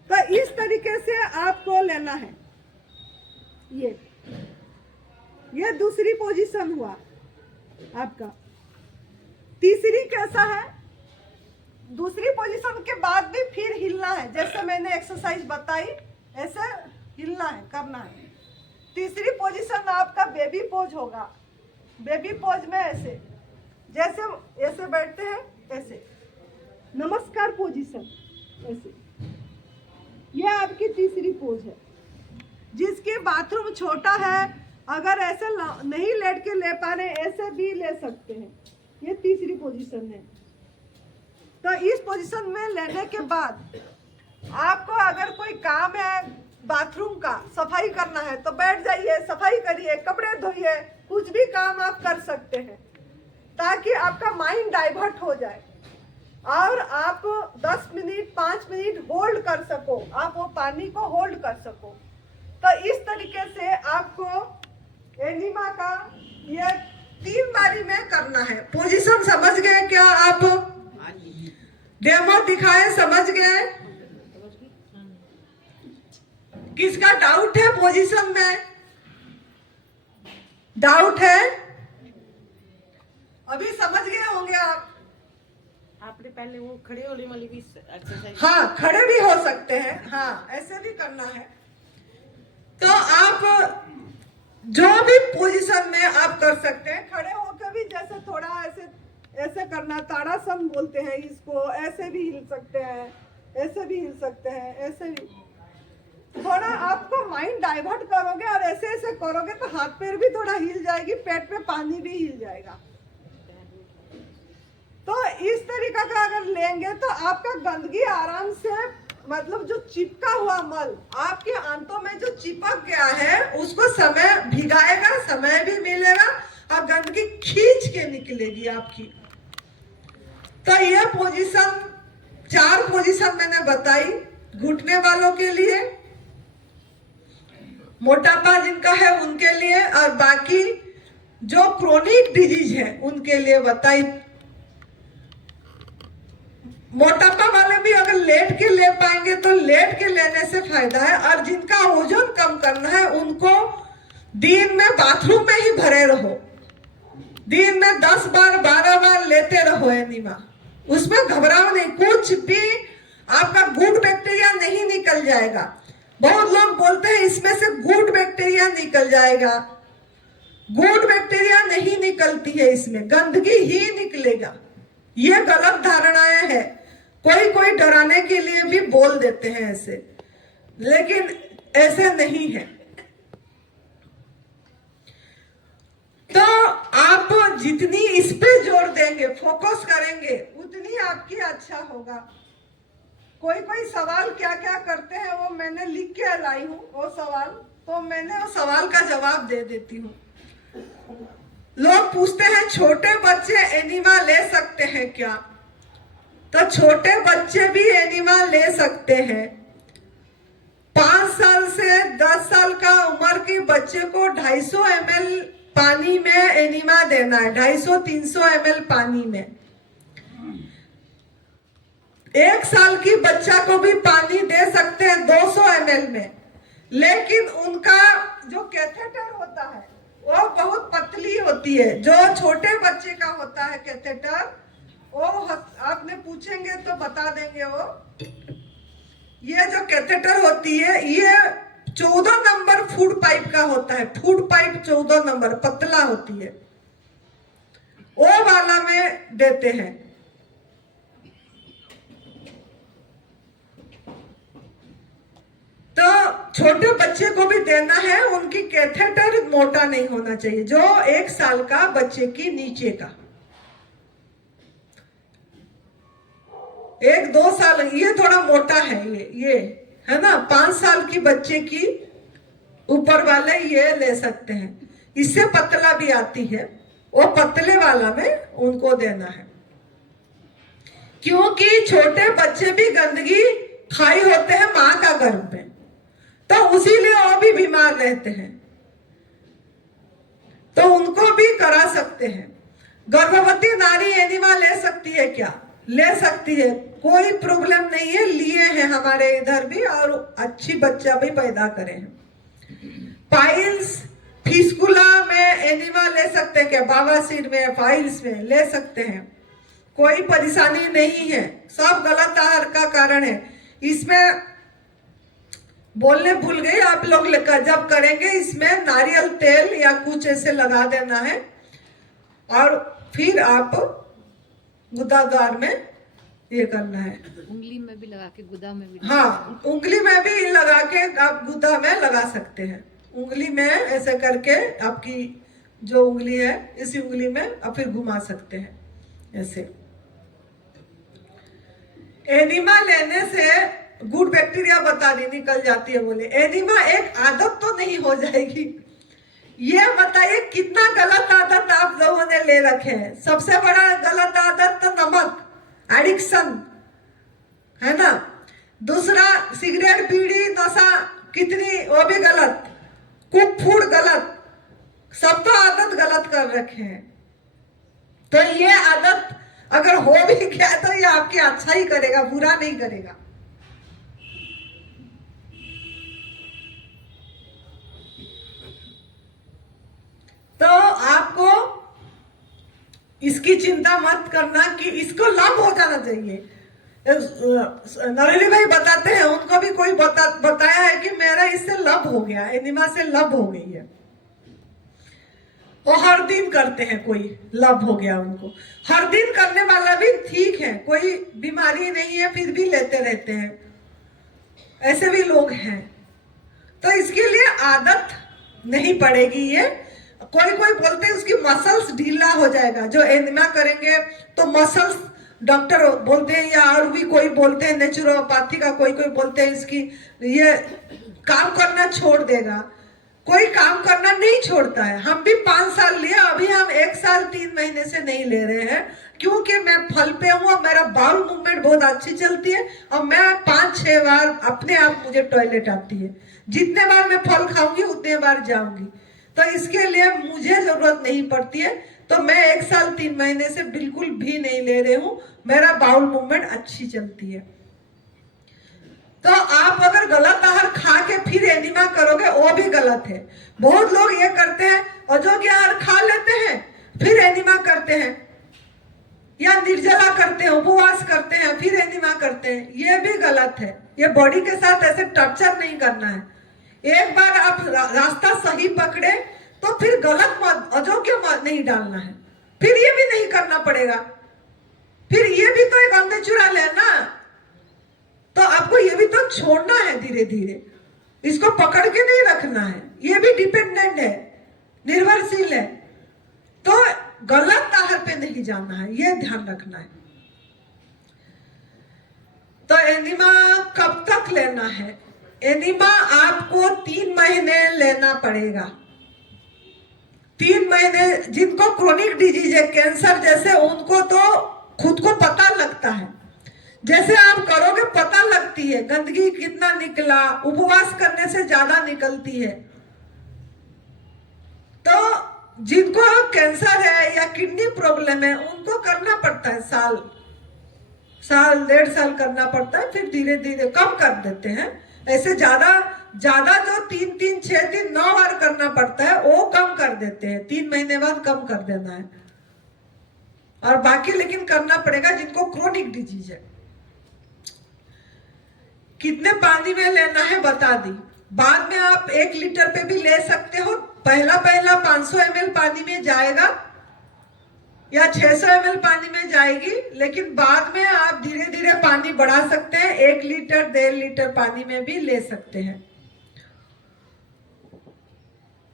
तो इस तरीके से आपको लेना है। ये दूसरी पोजीशन हुआ आपका। तीसरी कैसा है? दूसरी पोजीशन के बाद भी फिर हिलना है, जैसे मैंने एक्सरसाइज बताई ऐसे हिलना है, करना है। तीसरी पोजीशन आपका बेबी पोज होगा। बेबी पोज में ऐसे, जैसे ऐसे बैठते हैं ऐसे, नमस्कार पोजीशन ऐसे। ये आपकी तीसरी पोज है। जिसकी बाथरूम छोटा है, अगर ऐसे नहीं लेट के ले पा रहे, ऐसे भी ले सकते हैं। ये तीसरी पोजीशन है। तो इस पोजीशन में लेने के बाद आपको अगर कोई काम है बाथरूम का, सफाई करना है, तो बैठ जाइए, सफाई करिए, कपड़े धोइए, कुछ भी काम आप कर सकते हैं ताकि आपका माइंड डाइवर्ट हो जाए और आप 10 मिनट 5 मिनट होल्ड कर सको, आप वो पानी को होल्ड कर सको। तो इस तरीके से आपको एनिमा का ये 3 बारी में करना है। पोजीशन समझ गए क्या आप? डेमो दिखाए, समझ गए? किसका डाउट है पोजीशन में? डाउट है? अभी समझ गए होंगे आप। आपने पहले वो खड़े होने वाली भी एक्सरसाइज, हाँ, खड़े भी हो सकते हैं, हाँ, ऐसे भी करना है। तो आप जो भी पोजीशन में आप कर सकते हैं। खड़े होकर भी जैसे थोड़ा ऐसे ऐसे करना, ताड़ासन बोलते हैं इसको। ऐसे भी हिल सकते हैं, ऐसे भी हिल सकते हैं, ऐसे भी। थोड़ा आपको माइंड डाइवर्ट करोगे और ऐसे ऐसे करोगे तो हाथ पैर भी थोड़ा हिल जाएगी, पेट में पानी भी हिल जाएगा। तो इस तरीका का अगर लेंगे तो आपका गंदगी आराम से, मतलब जो चिपका हुआ मल आपके आंतों में जो चिपक गया है उसको समय भिगाएगा, समय भी मिलेगा और गंदगी खींच के निकलेगी आपकी। तो ये पोजीशन 4 पोजीशन मैंने बताई घुटने वालों के लिए, मोटापा जिनका है उनके लिए, और बाकी जो क्रोनिक डिजीज है उनके लिए बताई। मोटापा वाले भी अगर लेट के ले पाएंगे तो लेट के लेने से फायदा है, और जिनका वजन कम करना है उनको दिन में बाथरूम में ही भरे रहो। दिन में 10 बार 12 बार लेते रहो एनिमा। उसमें घबराओ नहीं, कुछ भी आपका गुड बैक्टीरिया नहीं निकल जाएगा। बहुत लोग बोलते हैं इसमें से गुड बैक्टीरिया निकल जाएगा। गुड बैक्टीरिया नहीं निकलती है, इसमें गंदगी ही निकलेगा। ये गलत धारणाएं हैं। कोई डराने के लिए भी बोल देते हैं ऐसे, लेकिन ऐसे नहीं है। तो आप जितनी इस पे जोर देंगे, फोकस करेंगे, उतनी आपकी अच्छा होगा। कोई सवाल क्या क्या करते हैं वो मैंने लिख के लाई हूँ वो सवाल, तो मैंने वो सवाल का जवाब दे देती हूँ। लोग पूछते हैं छोटे बच्चे एनिमा ले सकते हैं क्या? तो छोटे बच्चे भी एनिमा ले सकते हैं। 5 साल से 10 साल का उम्र के बच्चे को 250 ml पानी में एनिमा देना है, 250-300 ml पानी में। 1 साल की बच्चा को भी पानी दे सकते हैं 200 ml में, लेकिन उनका जो कैथेटर होता है वो बहुत पतली होती है। जो छोटे बच्चे का होता है कैथेटर, वो आपने पूछेंगे तो बता देंगे वो। ये जो कैथेटर होती है ये 14 नंबर फूड पाइप का होता है। फूड पाइप 14 नंबर पतला होती है, वो वाला में देते हैं। तो तो छोटे बच्चे को भी देना है, उनकी कैथेटर मोटा नहीं होना चाहिए, जो 1 साल का बच्चे की नीचे का, 1-2 साल ये थोड़ा मोटा है, ये है ना। 5 साल की बच्चे की ऊपर वाले ये ले सकते हैं। इससे पतला भी आती है, वो पतले वाला में उनको देना है, क्योंकि छोटे बच्चे भी गंदगी खाई होते हैं माँ का गर्भ में, तो उसीलिए वो भी बीमार रहते हैं, तो उनको भी करा सकते हैं। गर्भवती नारी एनिमा ले सकती है क्या? ले सकती है, कोई प्रॉब्लम नहीं है, लिए हैं हमारे इधर भी, और अच्छी बच्चा भी पैदा करे हैं। पाइल्स फिस्कुला में एनिमा ले सकते हैं क्या? बावासीर में, फाइल्स में ले सकते हैं, कोई परेशानी नहीं है, सब गलत आहार का कारण है। इसमें बोलने भूल गई आप लोग, जब करेंगे इसमें नारियल तेल या कुछ ऐसे लगा देना है, और फिर आप गुदाद्वार में ये करना है, उंगली में भी लगा के, गुदा में भी। हाँ, उंगली में भी लगा के आप गुदा में लगा सकते हैं। उंगली में ऐसे करके आपकी जो उंगली है, इसी उंगली में आप फिर घुमा सकते हैं ऐसे। एनिमा लेने से गुड बैक्टीरिया बता दी निकल जाती है बोले। एनिमा एक आदत तो नहीं हो जाएगी? ये बताइए कितना गलत आदत आप लोगों ने ले रखे हैं। सबसे बड़ा गलत आदत तो नमक एडिक्शन है ना। दूसरा सिगरेट बीड़ी नशा, कितनी वो भी गलत, कुक फूड गलत, सब तो आदत गलत कर रखे हैं। तो ये आदत अगर हो भी गया तो ये आपकी अच्छा ही करेगा, बुरा नहीं करेगा। तो आपको इसकी चिंता मत करना कि इसको लाभ हो जाना चाहिए। नरेली भाई बताते हैं, उनको भी कोई बताया है कि मेरा इससे लब हो गया, एनिमा से लब हो गई है। वो हर दिन करते हैं, कोई लब हो गया उनको। हर दिन करने वाला भी ठीक है, कोई बीमारी नहीं है, फिर भी लेते रहते हैं, ऐसे भी लोग हैं। तो इसके लिए आदत नहीं पड़ेगी। ये कोई बोलते हैं उसकी मसल्स ढीला हो जाएगा, जो एनिमा करेंगे तो मसल्स, डॉक्टर बोलते हैं, या और भी कोई बोलते हैं नेचुरोपैथी का, कोई बोलते हैं इसकी ये काम करना छोड़ देगा। कोई काम करना नहीं छोड़ता है। हम भी 5 साल लिए, अभी हम 1 साल 3 महीने से नहीं ले रहे हैं, क्योंकि मैं फल पे हूँ, मेरा बाउल मूवमेंट बहुत अच्छी चलती है, और मैं 5-6 बार अपने आप मुझे टॉयलेट आती है। जितने बार मैं फल खाऊंगी उतने बार जाऊंगी, तो इसके लिए मुझे जरूरत नहीं पड़ती है। तो मैं 1 साल 3 महीने से बिल्कुल भी नहीं ले रही हूँ, मेरा बाउल मूवमेंट अच्छी चलती है। तो आप अगर गलत आहार खा के फिर एनिमा करोगे, वो भी गलत है। बहुत लोग ये करते हैं, अयोग्य आहार खा लेते हैं फिर एनिमा करते हैं, या निर्जला करते हैं, उपवास करते हैं, फिर एनिमा करते हैं, ये भी गलत है। ये बॉडी के साथ ऐसे टर्चर नहीं करना है। एक बार आप रास्ता सही पकड़े तो फिर गलत मत, अयोग्य मत नहीं डालना है, फिर ये भी नहीं करना पड़ेगा। फिर ये भी तो एक अंधे चुरा लेना, तो आपको ये भी तो छोड़ना है धीरे धीरे, इसको पकड़ के नहीं रखना है। ये भी डिपेंडेंट है, निर्भरशील है, तो गलत आहार पे नहीं जाना है, ये ध्यान रखना है। तो एनिमा कब तक लेना है? एनिमा आपको 3 महीने लेना पड़ेगा। 3 महीने, जिनको क्रोनिक डिजीज है, कैंसर जैसे, उनको तो खुद को पता लगता है। जैसे आप करोगे पता लगती है, गंदगी कितना निकला, उपवास करने से ज्यादा निकलती है। तो जिनको कैंसर है या किडनी प्रॉब्लम है, उनको करना पड़ता है, साल 1.5 साल करना पड़ता है, फिर धीरे धीरे कम कर देते हैं। ऐसे ज्यादा जो 3-3, 6-3, 9 बार करना पड़ता है, वो कम कर देते हैं, 3 महीने बाद कम कर देना है। और बाकी लेकिन करना पड़ेगा जिनको क्रोनिक डिजीज है। कितने पानी में लेना है बता दी, बाद में आप 1 लीटर पे भी ले सकते हो। पहला 500 ml पानी में जाएगा या 600 ml पानी में जाएगी, लेकिन बाद में आप धीरे धीरे पानी बढ़ा सकते हैं, 1 लीटर 1.5 लीटर पानी में भी ले सकते हैं।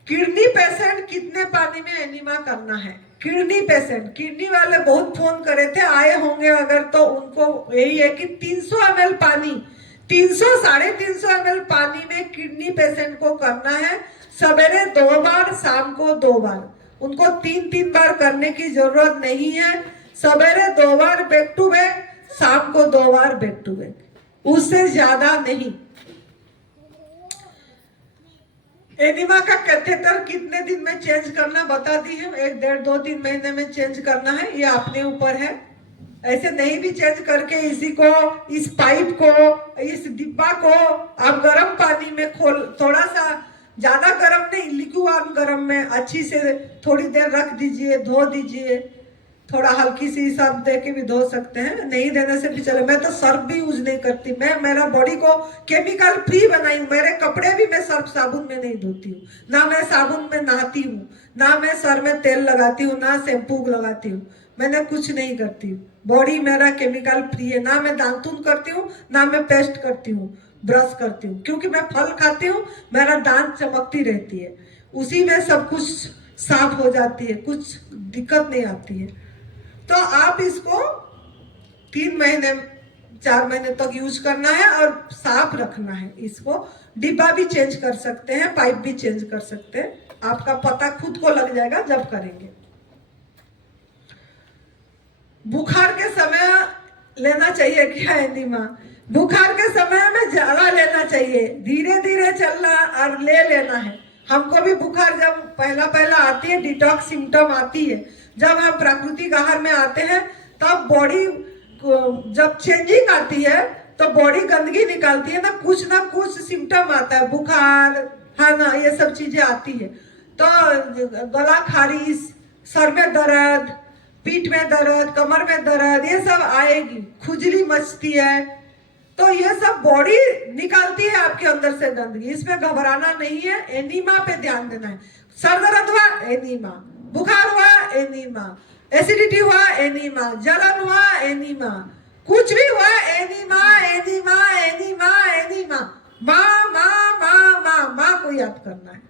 किडनी पेशेंट कितने पानी में एनीमा करना है? किडनी पेशेंट, किडनी वाले बहुत फोन करे थे, आए होंगे अगर, तो उनको यही है कि 300 ml पानी, 300-350 ml पानी में किडनी पेशेंट को करना है। सवेरे 2 बार, शाम को 2 बार, उनको 3-3 बार करने की जरूरत नहीं है। सवेरे 2 बार बैक टू बैक, शाम को 2 बार बैक टू बैक, उससे ज्यादा नहीं। एनीमा का कैथेटर कितने दिन में चेंज करना बता दी है, 1, 1.5, 2, 3 महीने में चेंज करना है, ये अपने ऊपर है। ऐसे नहीं भी चेंज करके इसी को, इस पाइप को, इस डिब्बा को आप गर्म पानी में खोल, थोड़ा सा ज्यादा गर्म नहीं, लिक्विड गर्म में अच्छी से थोड़ी देर रख दीजिए, धो दीजिए, थोड़ा हल्की सी सर्फ दे के भी धो सकते हैं, नहीं देने से भी चले। मैं तो सर्फ भी यूज नहीं करती, मैं मेरा बॉडी को केमिकल फ्री बनाई हूँ। मेरे कपड़े भी मैं सर्फ साबुन में नहीं धोती हूँ, ना मैं साबुन में नहाती हूँ, ना मैं सर में तेल लगाती हूँ, ना शैम्पू लगाती हूँ, मैंने कुछ नहीं करती। बॉडी मेरा केमिकल फ्री है, ना मैं दांतुन करती हूँ, ना मैं पेस्ट करती हूँ, ब्रश करती हूँ, क्योंकि मैं फल खाती हूँ, मेरा दांत चमकती रहती है, उसी में सब कुछ साफ हो जाती है, कुछ दिक्कत नहीं आती है। तो आप इसको 3 महीने 4 महीने तक यूज करना है और साफ रखना है। इसको डिब्बा भी चेंज कर सकते हैं, पाइप भी चेंज कर सकते हैं, आपका पता खुद को लग जाएगा जब करेंगे। बुखार के समय लेना चाहिए क्या एनीमा? बुखार के समय में ज्यादा लेना चाहिए, धीरे धीरे चलना और ले लेना है। हमको भी बुखार जब पहला आती है, डिटॉक्स सिम्टम आती है, जब हम प्राकृतिक आहार में आते हैं, तब बॉडी जब चेंजिंग आती है तो बॉडी गंदगी निकालती है ना कुछ सिम्टम आता है, बुखार है ना, ये सब चीजें आती है। तो गला खारिश, सर में दर्द, पीठ में दर्द, कमर में दर्द, ये सब आएगी, खुजली मचती है, तो ये सब बॉडी निकालती है आपके अंदर से गंदगी। इसमें घबराना नहीं है, एनीमा पे ध्यान देना है। सर दर्द हुआ, एनीमा, बुखार हुआ, एनीमा, एसिडिटी हुआ, एनीमा, जलन हुआ, एनीमा, कुछ भी हुआ, एनीमा, एनीमा, एनीमा, एनीमा। माँ माँ माँ माँ माँ को याद करना है,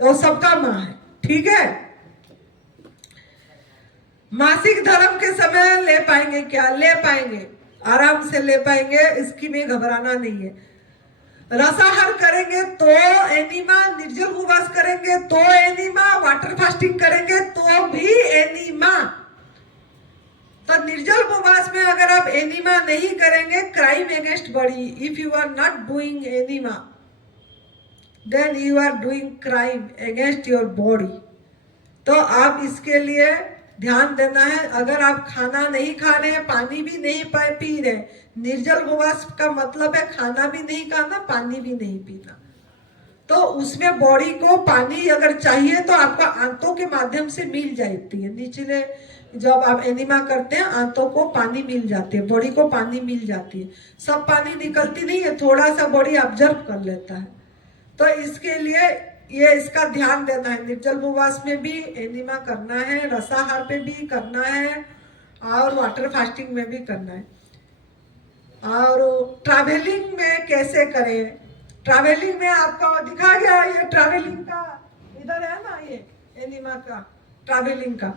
तो सबका माँ है, ठीक है। मासिक धर्म के समय ले पाएंगे क्या? ले पाएंगे, आराम से ले पाएंगे, इसकी में घबराना नहीं है। रसाहार करेंगे तो एनीमा, निर्जल उपवास करेंगे तो एनीमा, वाटर फास्टिंग करेंगे तो भी एनीमा। तो निर्जल उपवास में अगर आप एनीमा नहीं करेंगे, crime against body, if you are not doing enema then you are doing crime against your body. तो आप इसके लिए ध्यान देना है। अगर आप खाना नहीं खा रहे हैं, पानी भी नहीं पी रहे, निर्जल उपवास का मतलब है खाना भी नहीं खाना, पानी भी नहीं पीना। तो उसमें बॉडी को पानी अगर चाहिए तो आपका आंतों के माध्यम से मिल जाती है, निचले जब आप एनीमा करते हैं आंतों को पानी मिल जाती है, बॉडी को पानी मिल जाती है। सब पानी निकलती नहीं है, थोड़ा सा बॉडी ऑब्जर्व कर लेता है। तो इसके लिए ये इसका ध्यान देना है। निर्जल उपवास में भी एनीमा करना है, रसाहार पे भी करना है, और वाटर फास्टिंग में भी करना है। और ट्रैवलिंग में कैसे करें? ट्रैवलिंग में आपका दिखा गया, ये ट्रैवलिंग का इधर है ना, ये एनीमा का ट्रैवलिंग का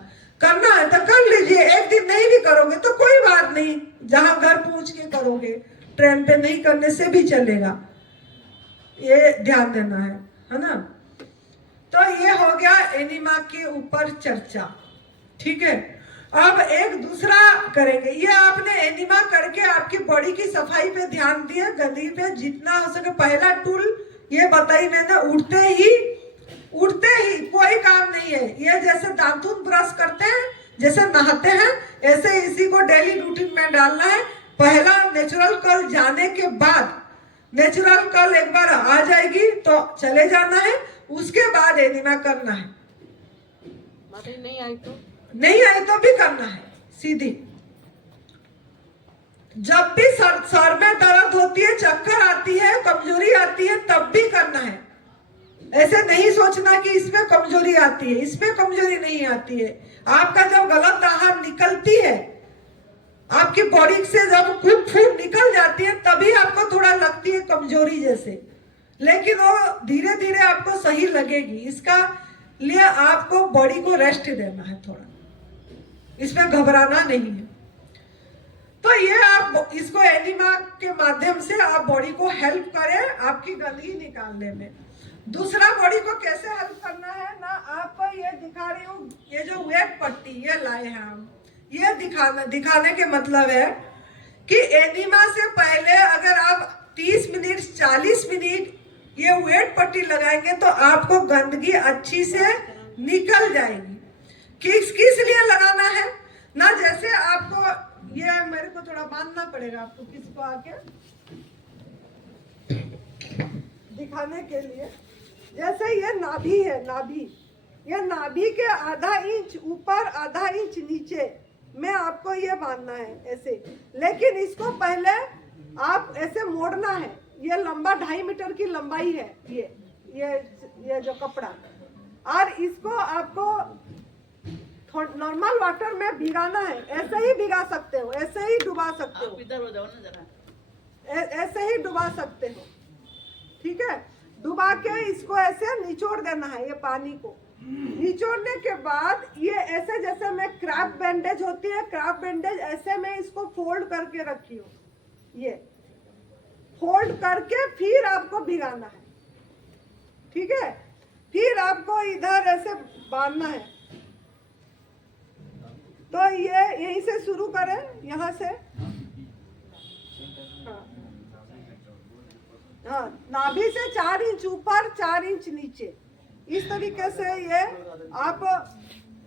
करना है तो कर लीजिए। एक दिन नहीं भी करोगे तो कोई बात नहीं, जहां घर पहुंच के करोगे, ट्रेन पे नहीं करने से भी चलेगा, ये ध्यान देना है ना। तो ये हो गया एनीमा के ऊपर चर्चा, ठीक है। अब एक दूसरा करेंगे, ये आपने एनीमा करके आपकी बॉडी की सफाई पे ध्यान दिया, गंदगी पे जितना हो सके। पहला टूल ये बताई मैंने, उठते ही कोई काम नहीं है, ये जैसे दांतुन ब्रश करते हैं, जैसे नहाते हैं, ऐसे इसी को डेली रूटीन में डालना है। पहला नेचुरल कल जाने के बाद, नेचुरल कल एक बार आ जाएगी तो चले जाना है, उसके बाद एनीमा करना है। नहीं आई तो भी करना है सीधी। जब भी सर में दर्द होती है, चक्कर आती है, कमजोरी आती है, तब भी करना है। ऐसे नहीं सोचना कि इसमें कमजोरी आती है, इसमें कमजोरी नहीं आती है। आपका जब गलत आहार निकलती है, आपकी बॉडी से जब गुड फूड निकल जाती है, तभी आपको थोड़ा लगती है कमजोरी जैसे, लेकिन वो धीरे धीरे आपको सही लगेगी। इसका लिए आपको बॉडी को रेस्ट देना है थोड़ा, इसमें घबराना नहीं है। तो ये आप इसको एनिमा के माध्यम से आप बॉडी को हेल्प करें आपकी गंदगी निकालने में। दूसरा बॉडी को कैसे हेल्प करना है ना, आपको ये दिखा रही हूँ, ये जो वेट पट्टी ये लाए हैं हम, ये दिखाने के मतलब है कि एनिमा से पहले अगर आप 30 मिनट 40 मिनट ये वेट पट्टी लगाएंगे तो आपको गंदगी अच्छी से निकल जाएगी। किस लिए लगाना है ना, जैसे आपको ये मेरे को थोड़ा बांधना पड़ेगा आपको किसको आके दिखाने के लिए। जैसे ये नाभि है, नाभि, ये नाभि के आधा इंच ऊपर आधा इंच नीचे में आपको ये बांधना है ऐसे। लेकिन इसको पहले आप ऐसे मोड़ना है। ये लंबा 2.5 मीटर की लंबाई है ये जो कपड़ा, और इसको आपको नॉर्मल वाटर में भिगाना है। ऐसे ही भिगा सकते हो, ऐसे ही डुबा सकते हो, आप इधर हो जाओ ना जरा, ऐसे ही डुबा सकते हो, ठीक है। डुबा के इसको ऐसे निचोड़ देना है, ये पानी को निचोड़ने के बाद ये ऐसे, जैसे मैं क्रैप बैंडेज होती है, क्रैप बैंडेज ऐसे मैं इसको फोल्ड करके रखी हूँ, ये फोल्ड करके फिर आपको भिगाना है, ठीक है। फिर आपको इधर ऐसे बांधना है। तो ये यहीं से शुरू करें, यहाँ से, हाँ, नाभि से 4 इंच ऊपर 4 इंच नीचे, इस तरीके से ये आप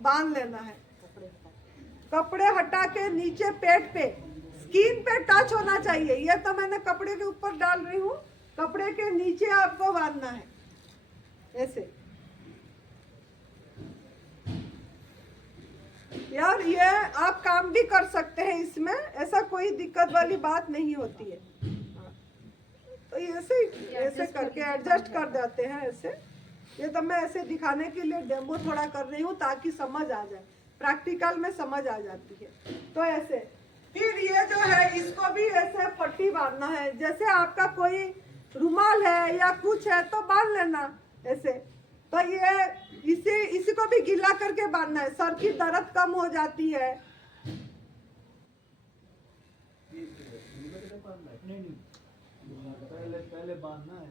बांध लेना है। कपड़े हटा के नीचे पेट पे, स्किन पे टच होना चाहिए। ये तो मैंने कपड़े के ऊपर डाल रही हूँ, कपड़े के नीचे आपको बांधना है ऐसे। यार ये आप काम भी कर सकते हैं इसमें, ऐसा कोई दिक्कत वाली बात नहीं होती है। तो ऐसे करके एडजस्ट कर देते हैं ऐसे। ये तो मैं ऐसे दिखाने के लिए डेमो थोड़ा कर रही हूँ ताकि समझ आ जाए, प्रैक्टिकल में समझ आ जाती है। तो ऐसे फिर ये जो है इसको भी ऐसे पट्टी बांधना है। जैसे आपका कोई रुमाल है या कुछ है तो बांध लेना ऐसे। तो ये इसी को भी गीला करके बांधना है, सर की दर्द कम हो जाती है। पहले बांधना है,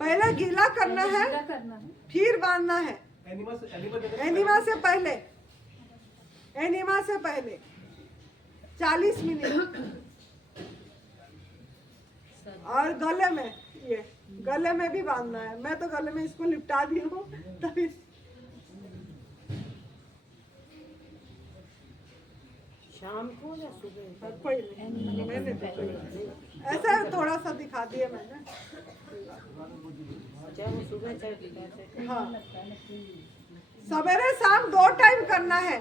पहले गीला करना है फिर बांधना है। एनिमा से पहले 40 मिनट। और गले में, ये गले में भी बांधना है। मैं तो गले में इसको लिपटा दी हूँ तभी। शाम को या सुबह? कोई नहीं, मैंने तो कोई नहीं। ऐसा थोड़ा सा दिखा दिया मैंने। चाहे वो सुबह चाहे हाँ, सवेरे शाम 2 टाइम करना है।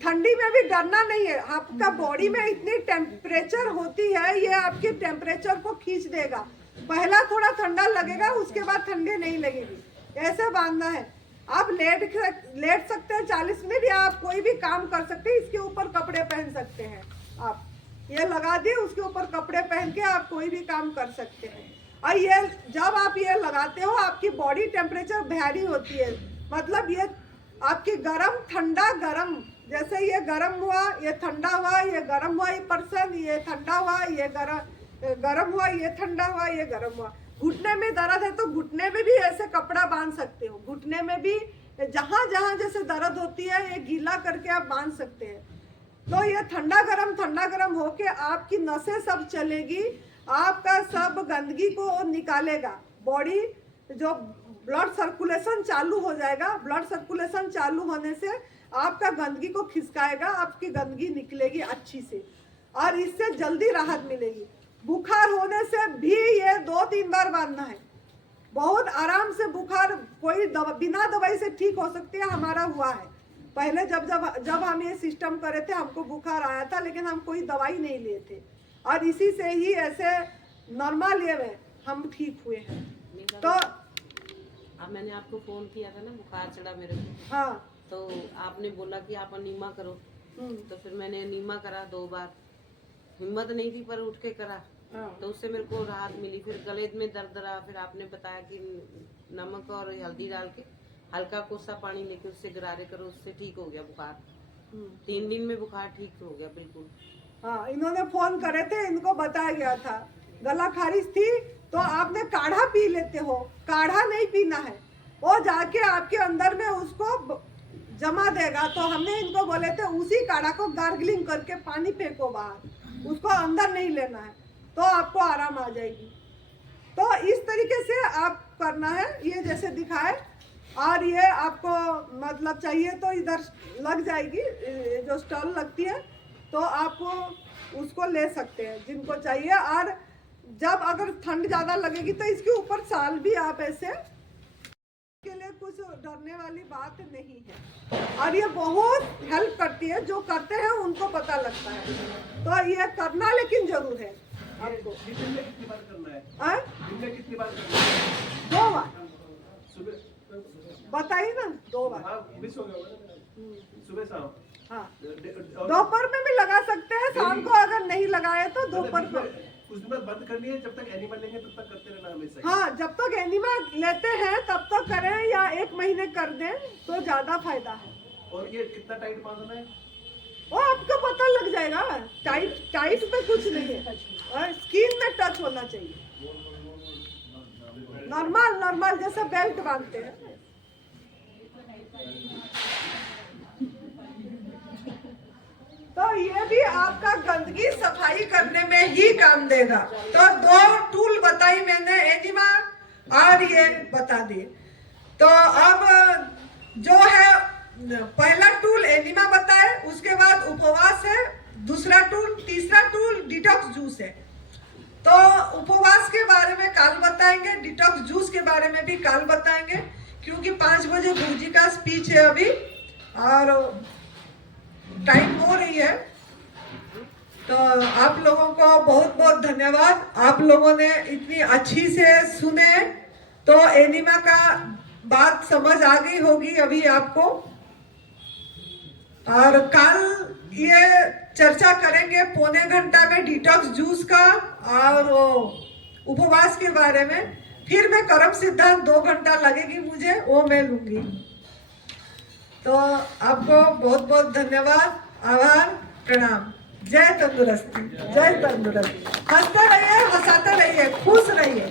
ठंडी में भी डरना नहीं है। आपका बॉडी में इतनी टेम्परेचर होती है, ये आपके टेम्परेचर को खींच देगा। पहला थोड़ा ठंडा लगेगा, उसके बाद ठंडी नहीं लगेगी। ऐसे बांधना है। आप लेट सकते हैं 40 मिनट, या आप कोई भी काम कर सकते हैं। इसके ऊपर कपड़े पहन सकते हैं आप, ये लगा दिए, उसके ऊपर कपड़े पहन के आप कोई भी काम कर सकते हैं। और ये जब आप ये लगाते हो आपकी बॉडी टेम्परेचर वेरी होती है। मतलब ये आपकी गरम ठंडा गरम, जैसे ये गरम हुआ, ये ठंडा हुआ, ये गरम हुआ, ये पर्सन, ये ठंडा हुआ, ये गरम हुआ, ये ठंडा हुआ, ये गरम हुआ। घुटने में दर्द है तो घुटने में भी ऐसे कपड़ा बांध सकते हो। घुटने में भी जहाँ जहाँ जैसे दर्द होती है ये गीला करके आप बांध सकते हैं। तो ये ठंडा गरम होके आपकी नसें सब चलेगी, आपका सब गंदगी को निकालेगा। बॉडी जो ब्लड सर्कुलेशन चालू हो जाएगा, ब्लड सर्कुलेशन चालू होने से आपका गंदगी को खिसकाएगा, आपकी गंदगी निकलेगी अच्छी से, और इससे जल्दी राहत मिलेगी। बुखार होने से भी ये 2-3 बार बांधना है। बहुत आराम से बुखार कोई बिना दवाई से ठीक हो सकती है। हमारा हुआ है पहले, जब हम ये सिस्टम करे थे हमको बुखार आया था, लेकिन हम कोई दवाई नहीं लिए थे, और इसी से ही ऐसे नॉर्मल ये में हम ठीक हुए हैं। तो अब मैंने आपको फोन किया था ना, बुखार चढ़ा मेरे को, हाँ, तो आपने बोला कि आप अनीमा करो। तो फिर मैंने अनीमा करा 2 बार। हिम्मत नहीं थी पर उठ के करा। तो उससे मेरे को राहत मिली। फिर गले में दर्द रहा, फिर आपने बताया कि नमक और हल्दी डाल के हल्का कोसा पानी लेके उससे गरारे करो, उससे ठीक हो गया बुखार। 3 दिन में बुखार ठीक हो गया बिल्कुल। हाँ, इन्होंने फोन करे थे, इनको बताया गया था गला खारिश थी तो आपने काढ़ा पी लेते हो, काढ़ा नहीं पीना है, वो जाके आपके अंदर में उसको जमा देगा। तो हमने इनको बोले थे उसी काढ़ा को गार्गलिंग करके पानी फेंको बाहर, उसको अंदर नहीं लेना है, तो आपको आराम आ जाएगी। तो इस तरीके से आप करना है, ये जैसे दिखाए। और ये आपको मतलब चाहिए तो इधर लग जाएगी, जो स्टॉल लगती है तो आप उसको ले सकते हैं जिनको चाहिए। और जब अगर ठंड ज़्यादा लगेगी तो इसके ऊपर शाल भी आप ऐसे के लिए कुछ डरने वाली बात नहीं है। और ये बहुत हेल्प करती है, जो करते हैं उनको पता लगता है। तो ये करना लेकिन जरूर है आपको। दिन में कितनी बार करना है? हाँ? दिन में कितनी बार करना है? 2 बार सुबह बताइए ना, 2 बार। हाँ, मिस हो गया होगा ना? सुबह शाम। हाँ, और दोपहर में भी लगा सकते हैं, शाम को अगर नहीं लगाए तो दोपहर को। कुछ दिन बाद बंद करनी है, जब तक एनिमल लेंगे तब तक करते रहना हमेशा। हाँ, जब तक एनिमा लेते हैं तब तक करें, या 1 महीने कर दें तो ज्यादा फायदा है। और ये कितना टाइट बांधना है? वो आपको पता लग जाएगा। टाइट पे कुछ नहीं है, स्किन में टच होना चाहिए। नॉर्मल जैसे बेल्ट बांधते हैं। तो ये भी आपका गंदगी सफाई करने में ही काम देगा। तो 2 टूल बताई मैंने, एनिमा और ये बता दिए। तो अब जो है पहला टूल एनिमा बताए, उसके बाद उपवास है दूसरा टूल, तीसरा टूल डिटॉक्स जूस है। तो उपवास के बारे में काल बताएंगे, डिटॉक्स जूस के बारे में भी काल बताएंगे, क्योंकि 5 बजे गुरुजी का स्पीच है अभी और टाइम हो रही है। तो आप लोगों को बहुत बहुत धन्यवाद, आप लोगों ने इतनी अच्छी से सुने। तो एनिमा का बात समझ आ गई होगी अभी आपको। और कल ये चर्चा करेंगे 1.25 घंटा में डिटॉक्स जूस का और उपवास के बारे में। फिर मैं कर्म सिद्धांत 2 घंटा लगेगी मुझे, वो मैं लूंगी। तो आपको बहुत बहुत धन्यवाद, आभार, प्रणाम। जय तंदुरुस्ती, जय तंदुरुस्ती। हंसते रहिए, हंसाते रहिए, खुश रहिए।